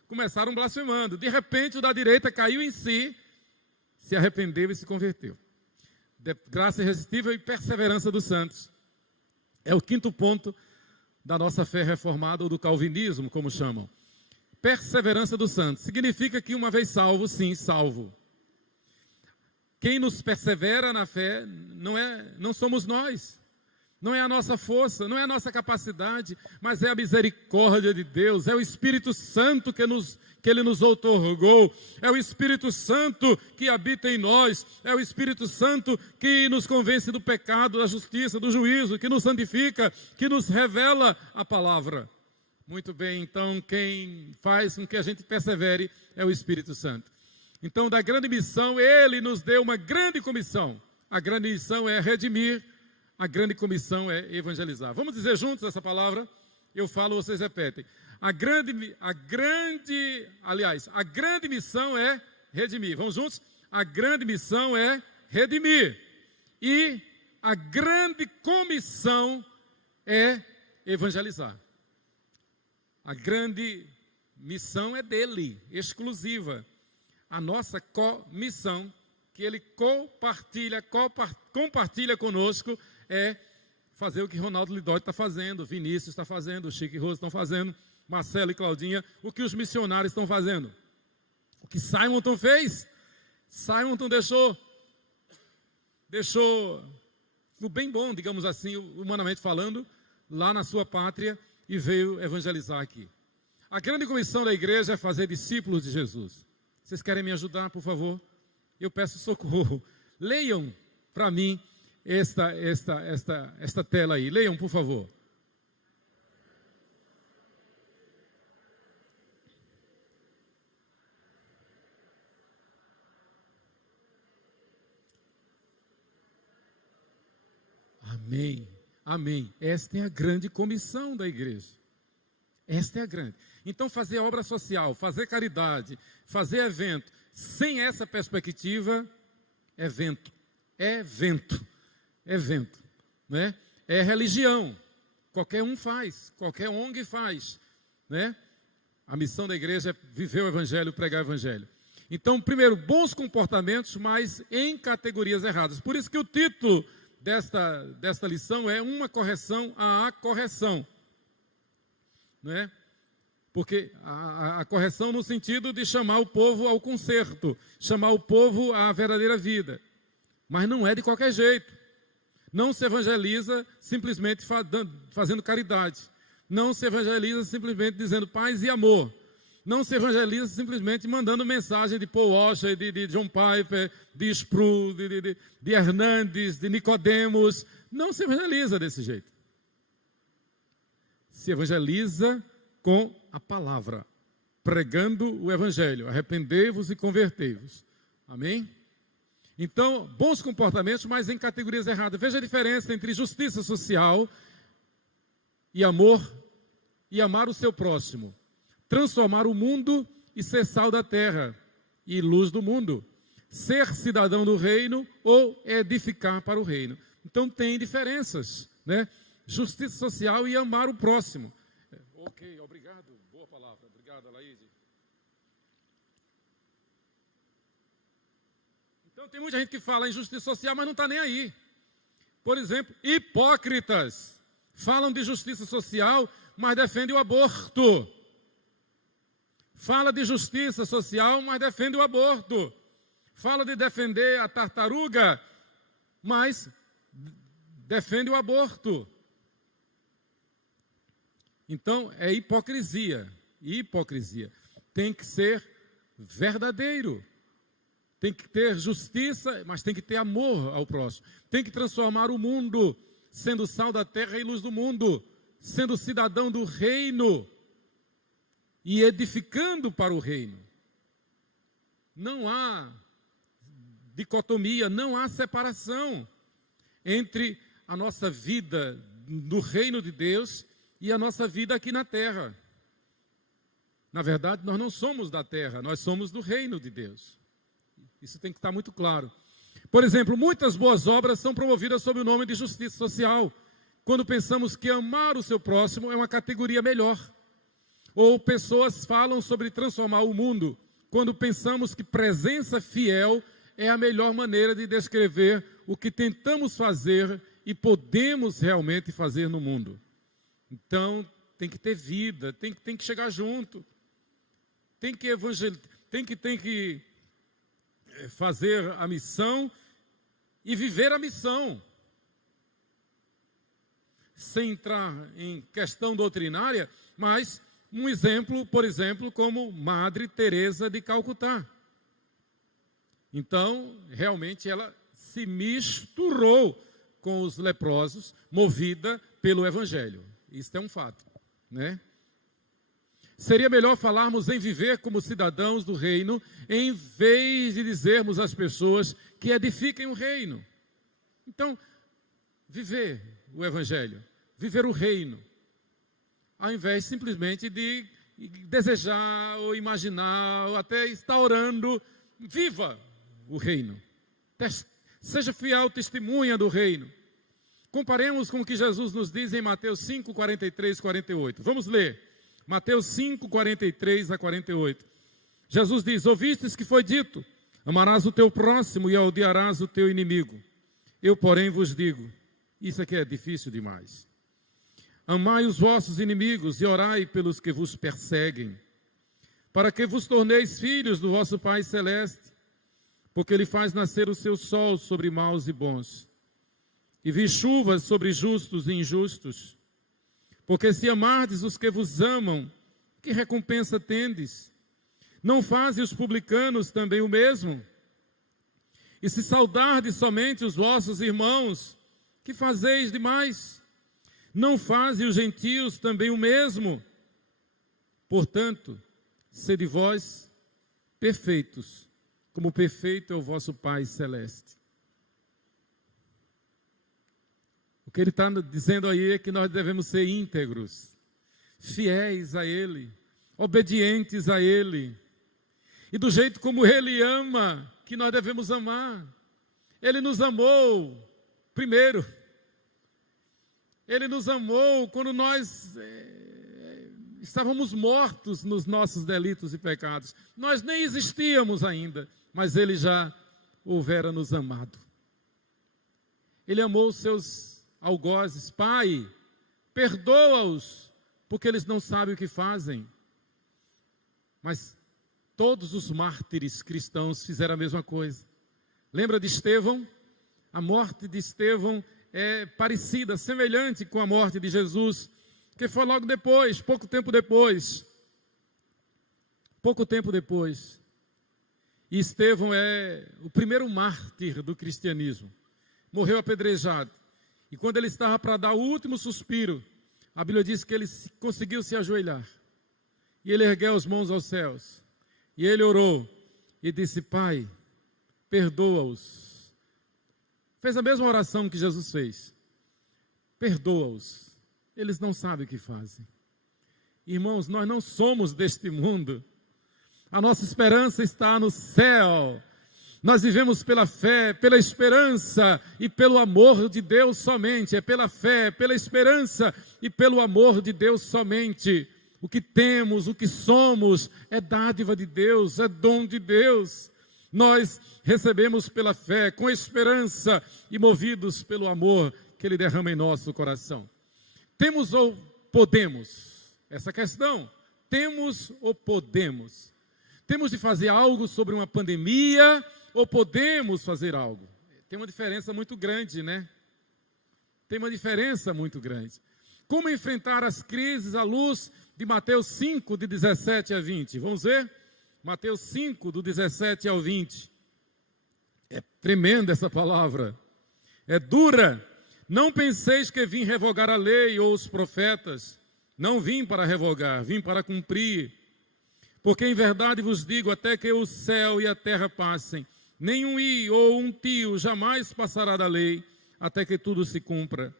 começaram blasfemando. De repente, o da direita caiu em si, se arrependeu e se converteu. Graça irresistível e perseverança dos santos. É o quinto ponto da nossa fé reformada, ou do calvinismo, como chamam. Perseverança dos santos. Significa que uma vez salvo, sim, salvo. Quem nos persevera na fé não somos nós. Não é a nossa força, não é a nossa capacidade, mas é a misericórdia de Deus, é o Espírito Santo que Ele nos outorgou, é o Espírito Santo que habita em nós, é o Espírito Santo que nos convence do pecado, da justiça, do juízo, que nos santifica, que nos revela a palavra. Muito bem, então quem faz com que a gente persevere é o Espírito Santo. Então, da grande missão, Ele nos deu uma grande comissão. A grande missão é redimir, a grande comissão é evangelizar. Vamos dizer juntos essa palavra? Eu falo, vocês repetem. A grande missão é redimir. Vamos juntos? A grande missão é redimir. E a grande comissão é evangelizar. A grande missão é dele, exclusiva. A nossa comissão, que Ele compartilha conosco, é fazer o que Ronaldo Lidói está fazendo, Vinícius está fazendo, Chico e Rose estão fazendo, Marcelo e Claudinha, o que os missionários estão fazendo. O que Simonton fez, Simonton deixou o bem bom, digamos assim, humanamente falando, lá na sua pátria e veio evangelizar aqui. A grande comissão da igreja é fazer discípulos de Jesus. Vocês querem me ajudar, por favor? Eu peço socorro. Leiam para mim esta tela aí. Leiam, por favor. Amém. Amém. Esta é a grande comissão da igreja. Esta é a grande. Então, fazer obra social, fazer caridade, fazer evento, sem essa perspectiva, é vento. É vento. É vento. Né? É religião. Qualquer um faz. Qualquer ONG faz. Né? A missão da igreja é viver o evangelho, pregar o evangelho. Então, primeiro, bons comportamentos, mas em categorias erradas. Por isso que o título desta lição é uma correção à correção. Né? Porque a correção no sentido de chamar o povo ao conserto, chamar o povo à verdadeira vida. Mas não é de qualquer jeito. Não se evangeliza simplesmente fazendo caridade. Não se evangeliza simplesmente dizendo paz e amor. Não se evangeliza simplesmente mandando mensagem de Paul Washer, de John Piper, de Sproul, de Hernandes, de Nicodemos. Não se evangeliza desse jeito. Se evangeliza com a palavra, pregando o evangelho. Arrependei-vos e convertei-vos. Amém? Então, bons comportamentos, mas em categorias erradas. Veja a diferença entre justiça social e amor e amar o seu próximo. Transformar o mundo e ser sal da terra e luz do mundo. Ser cidadão do reino ou edificar para o reino. Então tem diferenças, né? Justiça social e amar o próximo. Ok, obrigado. Boa palavra. Obrigado, Alaide. Então tem muita gente que fala em justiça social, mas não está nem aí. Por exemplo, hipócritas. Falam de justiça social, mas defendem o aborto. Fala de justiça social, mas defende o aborto. Fala de defender a tartaruga, mas defende o aborto. Então, é hipocrisia. Hipocrisia. Tem que ser verdadeiro. Tem que ter justiça, mas tem que ter amor ao próximo. Tem que transformar o mundo, sendo sal da terra e luz do mundo, sendo cidadão do reino e edificando para o reino. Não há dicotomia, não há separação entre a nossa vida no reino de Deus e a nossa vida aqui na terra. Na verdade, nós não somos da terra, nós somos do reino de Deus. Isso tem que estar muito claro. Por exemplo, muitas boas obras são promovidas sob o nome de justiça social, quando pensamos que amar o seu próximo é uma categoria melhor. Ou pessoas falam sobre transformar o mundo, quando pensamos que presença fiel é a melhor maneira de descrever o que tentamos fazer e podemos realmente fazer no mundo. Então, tem que ter vida, tem que chegar junto, tem que fazer a missão e viver a missão. Sem entrar em questão doutrinária, mas um exemplo, por exemplo, como Madre Teresa de Calcutá. Então, realmente ela se misturou com os leprosos, movida pelo Evangelho. Isso é um fato, né? Seria melhor falarmos em viver como cidadãos do reino, em vez de dizermos às pessoas que edifiquem o reino. Então, viver o Evangelho, viver o reino, ao invés simplesmente de desejar ou imaginar ou até estar orando, viva o reino. Seja fiel testemunha do reino. Comparemos com o que Jesus nos diz em Mateus 5, 43, 48. Vamos ler. Mateus 5, 43 a 48. Jesus diz: ouvistes que foi dito, amarás o teu próximo e odiarás o teu inimigo. Eu, porém, vos digo, isso aqui é difícil demais. Amai os vossos inimigos e orai pelos que vos perseguem, para que vos torneis filhos do vosso Pai Celeste, porque Ele faz nascer o seu sol sobre maus e bons, e vi chuvas sobre justos e injustos. Porque se amardes os que vos amam, que recompensa tendes? Não fazem os publicanos também o mesmo? E se saudardes somente os vossos irmãos, que fazeis demais? Não fazem os gentios também o mesmo? Portanto, sede vós perfeitos, como perfeito é o vosso Pai Celeste. O que ele está dizendo aí é que nós devemos ser íntegros, fiéis a Ele, obedientes a Ele. E do jeito como Ele ama, que nós devemos amar. Ele nos amou primeiro. Ele nos amou quando nós estávamos mortos nos nossos delitos e pecados. Nós nem existíamos ainda, mas Ele já houvera nos amado. Ele amou os seus algozes. Pai, perdoa-os, porque eles não sabem o que fazem. Mas todos os mártires cristãos fizeram a mesma coisa. Lembra de Estevão? A morte de Estevão é parecida, semelhante com a morte de Jesus, que foi logo depois, pouco tempo depois. E Estevão é o primeiro mártir do cristianismo. Morreu apedrejado. E quando ele estava para dar o último suspiro, a Bíblia diz que ele conseguiu se ajoelhar. E ele ergueu as mãos aos céus. E ele orou e disse: Pai, perdoa-os. Fez a mesma oração que Jesus fez. Perdoa-os. Eles não sabem o que fazem. Irmãos, nós não somos deste mundo. A nossa esperança está no céu. Nós vivemos pela fé, pela esperança e pelo amor de Deus somente. É pela fé, pela esperança e pelo amor de Deus somente. O que temos, o que somos, é dádiva de Deus, é dom de Deus. Nós recebemos pela fé, com esperança e movidos pelo amor que Ele derrama em nosso coração. Temos ou podemos? Essa questão. Temos ou podemos? Temos de fazer algo sobre uma pandemia ou podemos fazer algo? Tem uma diferença muito grande, né? Tem uma diferença muito grande. Como enfrentar as crises à luz de Mateus 5, de 17 a 20? Vamos ver? Mateus 5, do 17 ao 20. É tremenda essa palavra. É dura. Não penseis que vim revogar a lei ou os profetas. Não vim para revogar, vim para cumprir. Porque em verdade vos digo, até que o céu e a terra passem, nenhum i ou um tio jamais passará da lei, até que tudo se cumpra.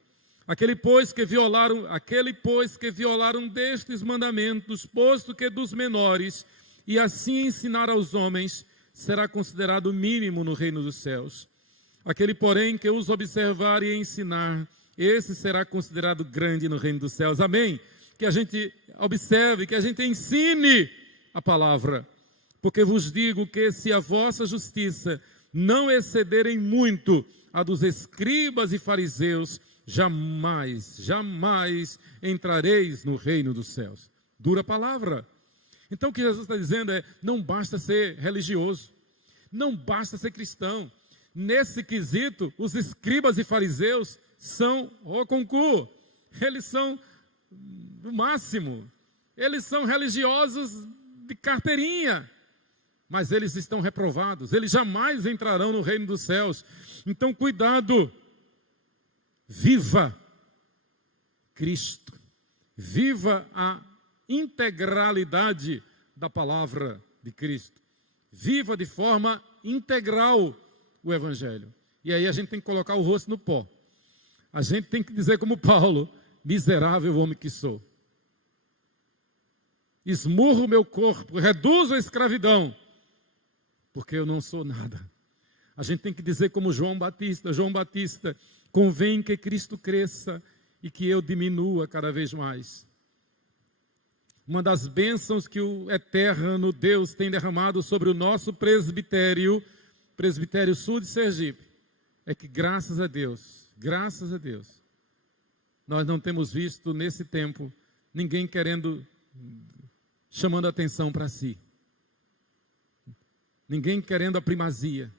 Aquele, pois, que violaram destes mandamentos, posto que dos menores, e assim ensinar aos homens, será considerado mínimo no reino dos céus. Aquele, porém, que os observar e ensinar, esse será considerado grande no reino dos céus. Amém? Que a gente observe, que a gente ensine a palavra. Porque vos digo que se a vossa justiça não excederem muito a dos escribas e fariseus, jamais entrareis no reino dos céus. Dura palavra. Então o que Jesus está dizendo é, não basta ser religioso, não basta ser cristão. Nesse quesito, os escribas e fariseus são o concurso. Eles são o máximo. Eles são religiosos de carteirinha. Mas eles estão reprovados. Eles jamais entrarão no reino dos céus. Então, cuidado. Viva Cristo. Viva a integralidade da palavra de Cristo. Viva de forma integral o Evangelho. E aí a gente tem que colocar o rosto no pó. A gente tem que dizer como Paulo, miserável homem que sou. Esmurro o meu corpo, reduzo a escravidão, porque eu não sou nada. A gente tem que dizer como João Batista, convém que Cristo cresça e que eu diminua cada vez mais. Uma das bênçãos que o eterno Deus tem derramado sobre o nosso presbitério Sul de Sergipe, é que graças a Deus, nós não temos visto nesse tempo ninguém chamando atenção para si. Ninguém querendo a primazia.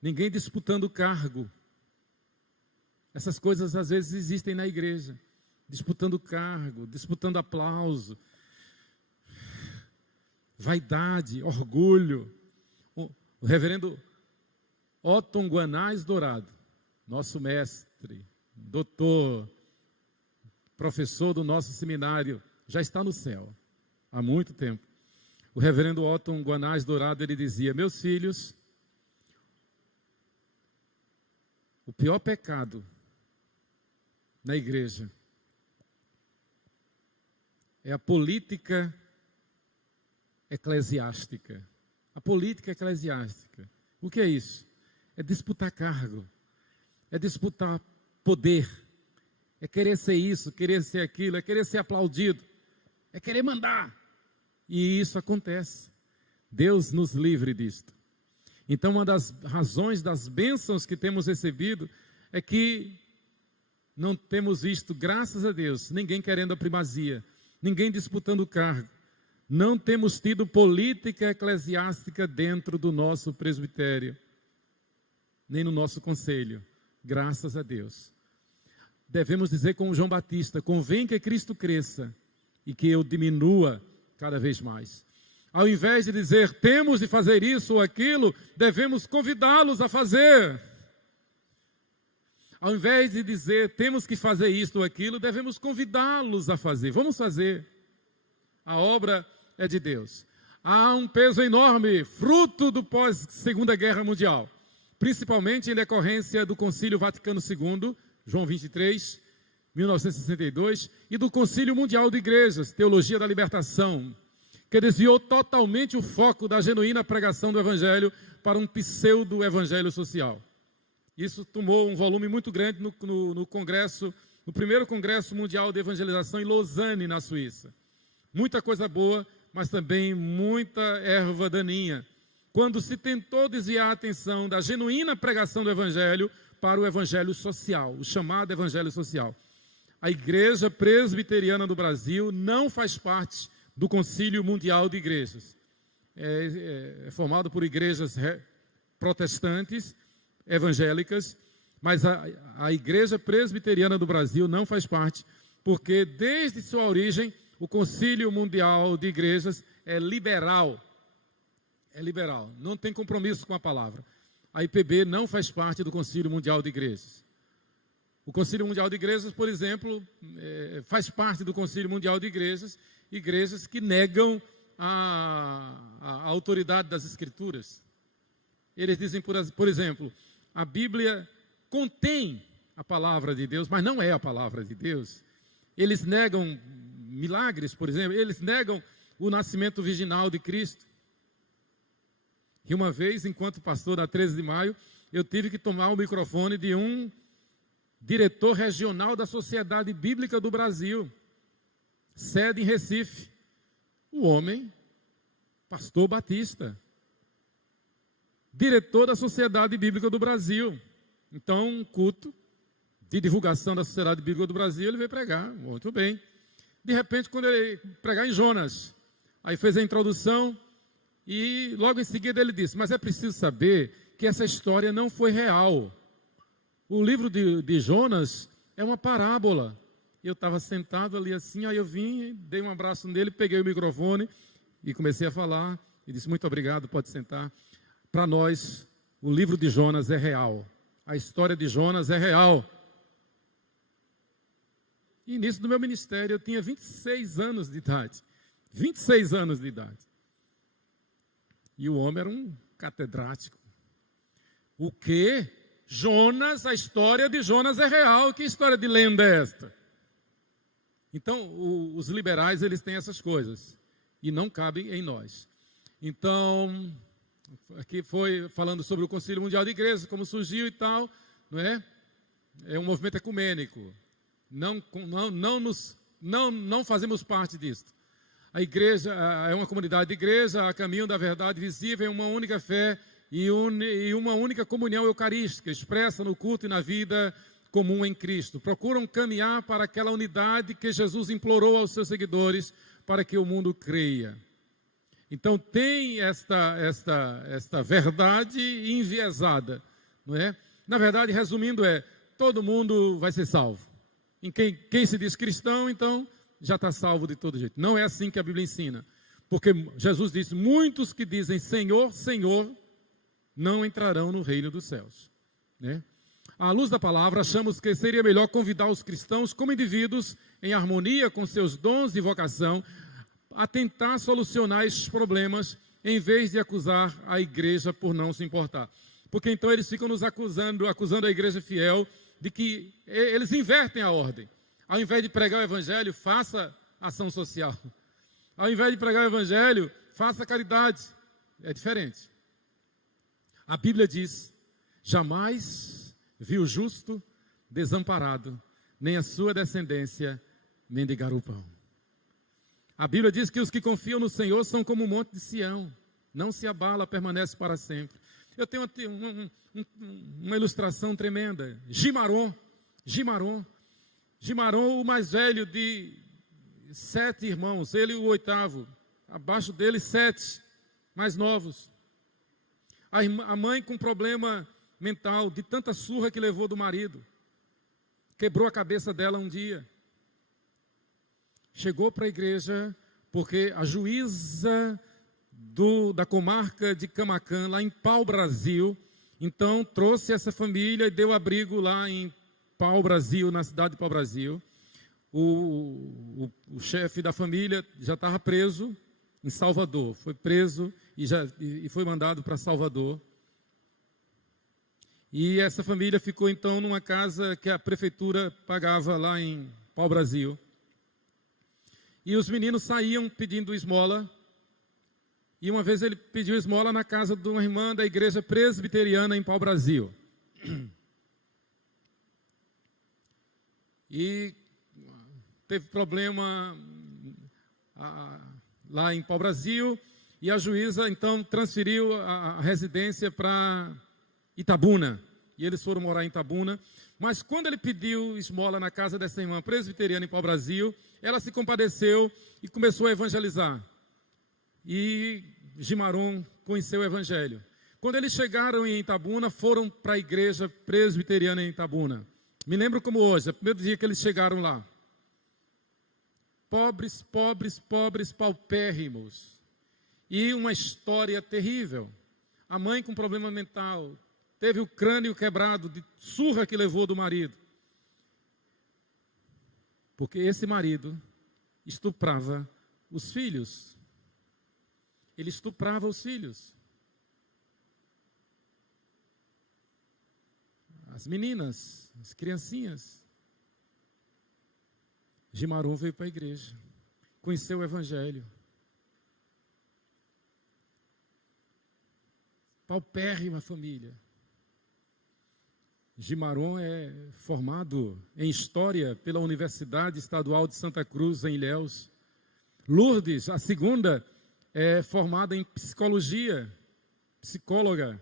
Ninguém disputando cargo. Essas coisas às vezes existem na igreja. Disputando cargo, disputando aplauso. Vaidade, orgulho. O reverendo Otton Guanais Dourado, nosso mestre, doutor, professor do nosso seminário, já está no céu há muito tempo. O reverendo Otton Guanais Dourado, ele dizia, meus filhos, o pior pecado na igreja é a política eclesiástica. A política eclesiástica. O que é isso? É disputar cargo, é disputar poder, é querer ser isso, querer ser aquilo, é querer ser aplaudido, é querer mandar. E isso acontece. Deus nos livre disto. Então, uma das razões das bênçãos que temos recebido é que não temos visto, graças a Deus, ninguém querendo a primazia, ninguém disputando o cargo. Não temos tido política eclesiástica dentro do nosso presbitério, nem no nosso conselho, graças a Deus. Devemos dizer como João Batista, convém que Cristo cresça e que eu diminua cada vez mais. Ao invés de dizer, temos de fazer isso ou aquilo, devemos convidá-los a fazer. Ao invés de dizer, temos que fazer isto ou aquilo, devemos convidá-los a fazer. Vamos fazer. A obra é de Deus. Há um peso enorme, fruto do pós-Segunda Guerra Mundial, principalmente em decorrência do Concílio Vaticano II, João 23, 1962, e do Concílio Mundial de Igrejas, Teologia da Libertação, que desviou totalmente o foco da genuína pregação do Evangelho para um pseudo-evangelho social. Isso tomou um volume muito grande no Congresso, no primeiro Congresso Mundial de Evangelização em Lausanne, na Suíça. Muita coisa boa, mas também muita erva daninha, quando se tentou desviar a atenção da genuína pregação do Evangelho para o Evangelho social, o chamado Evangelho social. A Igreja Presbiteriana do Brasil não faz parte do Concílio Mundial de Igrejas. É formado por igrejas protestantes, evangélicas, mas a Igreja Presbiteriana do Brasil não faz parte, porque desde sua origem, o Concílio Mundial de Igrejas é liberal. É liberal, não tem compromisso com a palavra. A IPB não faz parte do Concílio Mundial de Igrejas. O Concílio Mundial de Igrejas, por exemplo, faz parte do Concílio Mundial de Igrejas, igrejas que negam a autoridade das Escrituras. Eles dizem, por exemplo, a Bíblia contém a palavra de Deus, mas não é a palavra de Deus. Eles negam milagres, por exemplo, eles negam o nascimento virginal de Cristo. E uma vez, enquanto pastor da 13 de maio, eu tive que tomar o microfone de um diretor regional da Sociedade Bíblica do Brasil, sede em Recife. O homem, pastor Batista, diretor da Sociedade Bíblica do Brasil. Então, um culto de divulgação da Sociedade Bíblica do Brasil, ele veio pregar, muito bem. De repente, quando ele pregar em Jonas, aí fez a introdução e logo em seguida ele disse, mas é preciso saber que essa história não foi real. O livro de Jonas é uma parábola. Eu estava sentado ali assim, aí eu vim, dei um abraço nele, peguei o microfone e comecei a falar. E disse, muito obrigado, pode sentar. Para nós, o livro de Jonas é real. A história de Jonas é real. E início do meu ministério, eu tinha 26 anos de idade. 26 anos de idade. E o homem era um catedrático. O quê? Jonas, a história de Jonas é real. Que história de lenda é esta? Então, os liberais, eles têm essas coisas. E não cabem em nós. Então, aqui foi falando sobre o Concílio Mundial de Igrejas, como surgiu e tal, não é? É um movimento ecumênico. Não fazemos parte disso. A igreja é uma comunidade de igreja, a caminho da verdade visível, é uma única fé e uma única comunhão eucarística, expressa no culto e na vida comum em Cristo. Procuram caminhar para aquela unidade que Jesus implorou aos seus seguidores para que o mundo creia. Então tem esta verdade enviesada, não é? Na verdade, resumindo, todo mundo vai ser salvo. Em quem se diz cristão, então já está salvo de todo jeito. Não é assim que a Bíblia ensina. Porque Jesus disse, muitos que dizem Senhor, Senhor, não entrarão no reino dos céus. Né? À luz da palavra, achamos que seria melhor convidar os cristãos como indivíduos, em harmonia com seus dons e vocação, a tentar solucionar esses problemas, em vez de acusar a igreja por não se importar. Porque então eles ficam nos acusando a igreja fiel, de que eles invertem a ordem. Ao invés de pregar o evangelho, faça ação social. Ao invés de pregar o evangelho, faça caridade. É diferente. A Bíblia diz, jamais viu o justo desamparado, nem a sua descendência mendigar o pão. A Bíblia diz que os que confiam no Senhor são como o monte de Sião, não se abala, permanece para sempre. Eu tenho uma ilustração tremenda. Gimaron, o mais velho de 7 irmãos, ele o 8º, abaixo dele 7 mais novos. A mãe com problema mental, de tanta surra que levou do marido, quebrou a cabeça dela um dia. Chegou para a igreja, porque a juíza da comarca de Camaquã, lá em Pau-Brasil, então trouxe essa família e deu abrigo lá em Pau-Brasil, na cidade de Pau-Brasil. O chefe da família já estava preso em Salvador, foi preso e foi mandado para Salvador. E essa família ficou então numa casa que a prefeitura pagava lá em Pau-Brasil. E os meninos saíam pedindo esmola. E uma vez ele pediu esmola na casa de uma irmã da igreja presbiteriana em Pau-Brasil. E teve problema lá em Pau-Brasil. E a juíza então transferiu a residência para Itabuna. E eles foram morar em Itabuna. Mas quando ele pediu esmola na casa dessa irmã presbiteriana em Pau-Brasil, ela se compadeceu e começou a evangelizar. E Gimaron conheceu o evangelho. Quando eles chegaram em Itabuna, foram para a igreja presbiteriana em Itabuna. Me lembro como hoje, é o primeiro dia que eles chegaram lá. Pobres, paupérrimos. E uma história terrível. A mãe com problema mental, teve o crânio quebrado de surra que levou do marido. Porque esse marido estuprava os filhos. Ele estuprava os filhos. as meninas, as criancinhas. Gimaron veio para a igreja, conheceu o Evangelho. Paupérrima família. Gimaron é formado em História pela Universidade Estadual de Santa Cruz, em Ilhéus. Lourdes, a segunda, é formada em Psicologia, psicóloga.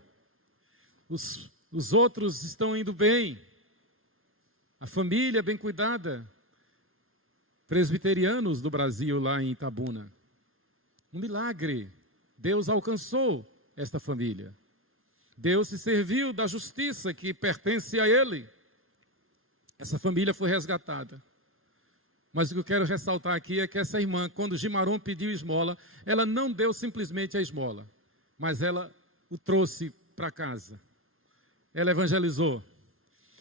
Os outros estão indo bem. A família bem cuidada. Presbiterianos do Brasil, lá em Itabuna. Um milagre. Deus alcançou esta família. Deus se serviu da justiça que pertence a Ele. Essa família foi resgatada. Mas o que eu quero ressaltar aqui é que essa irmã, quando Gimaron pediu esmola, ela não deu simplesmente a esmola, mas ela o trouxe para casa. Ela evangelizou.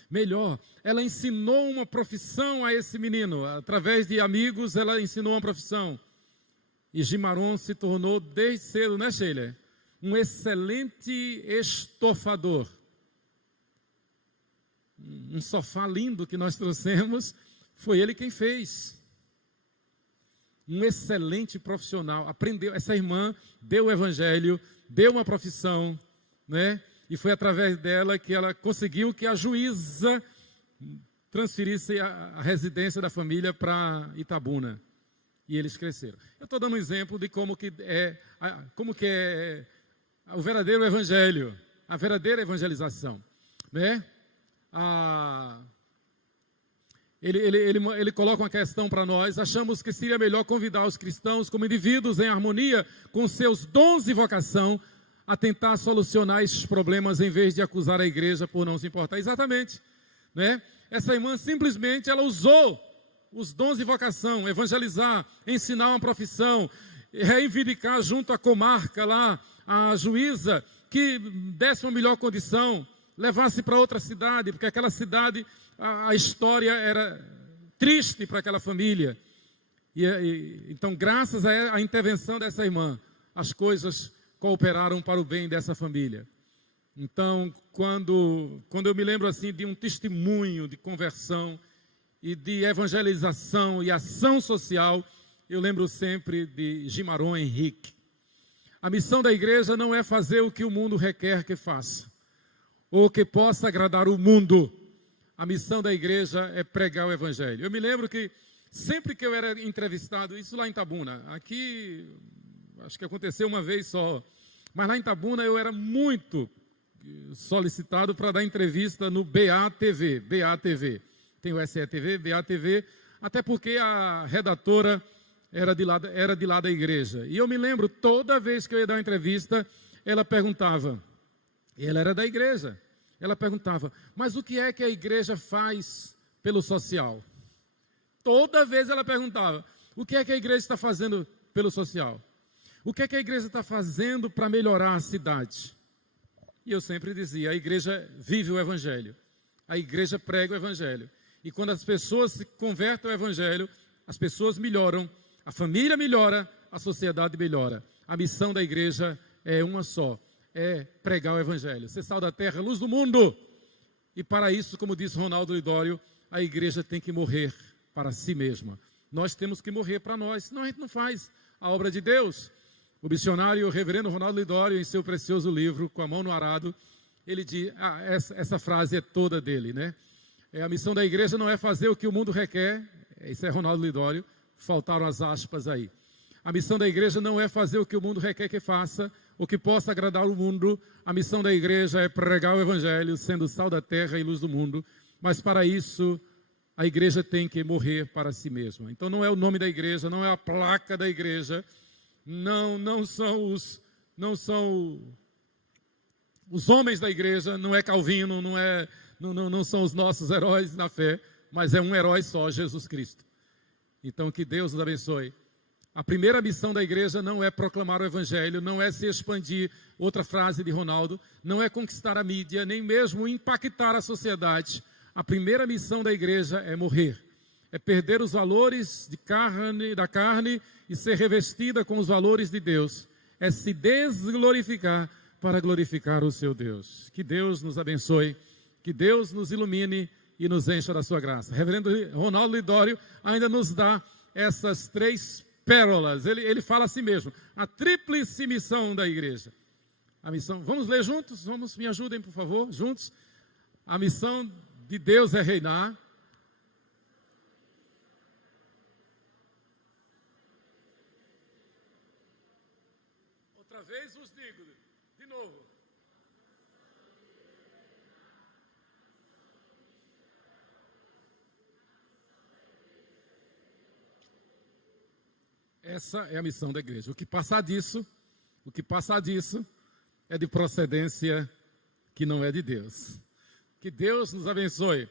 Melhor, ela ensinou uma profissão a esse menino. Através de amigos, ela ensinou uma profissão. E Gimaron se tornou, desde cedo, né, Sheila? Um excelente estofador. Um sofá lindo que nós trouxemos, foi ele quem fez. Um excelente profissional. Aprendeu, essa irmã deu o evangelho, deu uma profissão, né? E foi através dela que ela conseguiu que a juíza transferisse a residência da família para Itabuna. E eles cresceram. Eu estou dando um exemplo de como que é o verdadeiro evangelho, a verdadeira evangelização, né? Ele coloca uma questão para nós. Achamos que seria melhor convidar os cristãos como indivíduos em harmonia com seus dons e vocação a tentar solucionar esses problemas em vez de acusar a igreja por não se importar. Exatamente, né? Essa irmã simplesmente ela usou os dons e vocação, evangelizar, ensinar uma profissão, reivindicar junto à comarca lá, a juíza, que desse uma melhor condição, levasse para outra cidade, porque aquela cidade, a história era triste para aquela família. Então, graças à intervenção dessa irmã, as coisas cooperaram para o bem dessa família. Então, quando eu me lembro assim de um testemunho de conversão e de evangelização e ação social, eu lembro sempre de Gimaron Henrique. A missão da igreja não é fazer o que o mundo requer que faça, ou que possa agradar o mundo. A missão da igreja é pregar o evangelho. Eu me lembro que sempre que eu era entrevistado, isso lá em Itabuna, aqui acho que aconteceu uma vez só, mas lá em Itabuna eu era muito solicitado para dar entrevista no BATV. Tem o SETV, BATV, até porque a redatora era de lá da igreja. E eu me lembro, toda vez que eu ia dar uma entrevista, ela perguntava, e ela era da igreja, ela perguntava, mas o que é que a igreja faz pelo social? Toda vez ela perguntava, o que é que a igreja está fazendo pelo social? O que é que a igreja está fazendo para melhorar a cidade? E eu sempre dizia, a igreja vive o evangelho, a igreja prega o evangelho. E quando as pessoas se convertem ao evangelho, as pessoas melhoram, a família melhora, a sociedade melhora. A missão da igreja é uma só, é pregar o evangelho. Ser sal da terra, luz do mundo. E para isso, como disse Ronaldo Lidório, a igreja tem que morrer para si mesma. Nós temos que morrer para nós, senão a gente não faz a obra de Deus. O missionário, o reverendo Ronaldo Lidório, em seu precioso livro, Com a Mão no Arado, ele diz, essa frase é toda dele, né? A missão da igreja não é fazer o que o mundo requer, isso é Ronaldo Lidório, faltaram as aspas aí. A missão da igreja não é fazer o que o mundo requer que faça, o que possa agradar o mundo. A missão da igreja é pregar o evangelho, sendo sal da terra e luz do mundo. Mas para isso, a igreja tem que morrer para si mesma. Então não é o nome da igreja, não é a placa da igreja, não são os homens da igreja, não é Calvino, não são os nossos heróis na fé, mas é um herói só, Jesus Cristo. Então que Deus nos abençoe. A primeira missão da igreja não é proclamar o evangelho, não é se expandir, outra frase de Ronaldo, não é conquistar a mídia, nem mesmo impactar a sociedade. A primeira missão da igreja é morrer, é perder os valores da carne e ser revestida com os valores de Deus, é se desglorificar para glorificar o seu Deus. Que Deus nos abençoe, Que Deus nos ilumine e nos encha da sua graça. Reverendo Ronaldo Lidório ainda nos dá essas 3 pérolas. Ele fala assim mesmo, a tríplice missão da igreja. A missão, vamos ler juntos? Me ajudem, por favor, juntos. A missão de Deus é reinar. Outra vez vos digo, de novo. Essa é a missão da igreja. O que passar disso é de procedência que não é de Deus. Que Deus nos abençoe.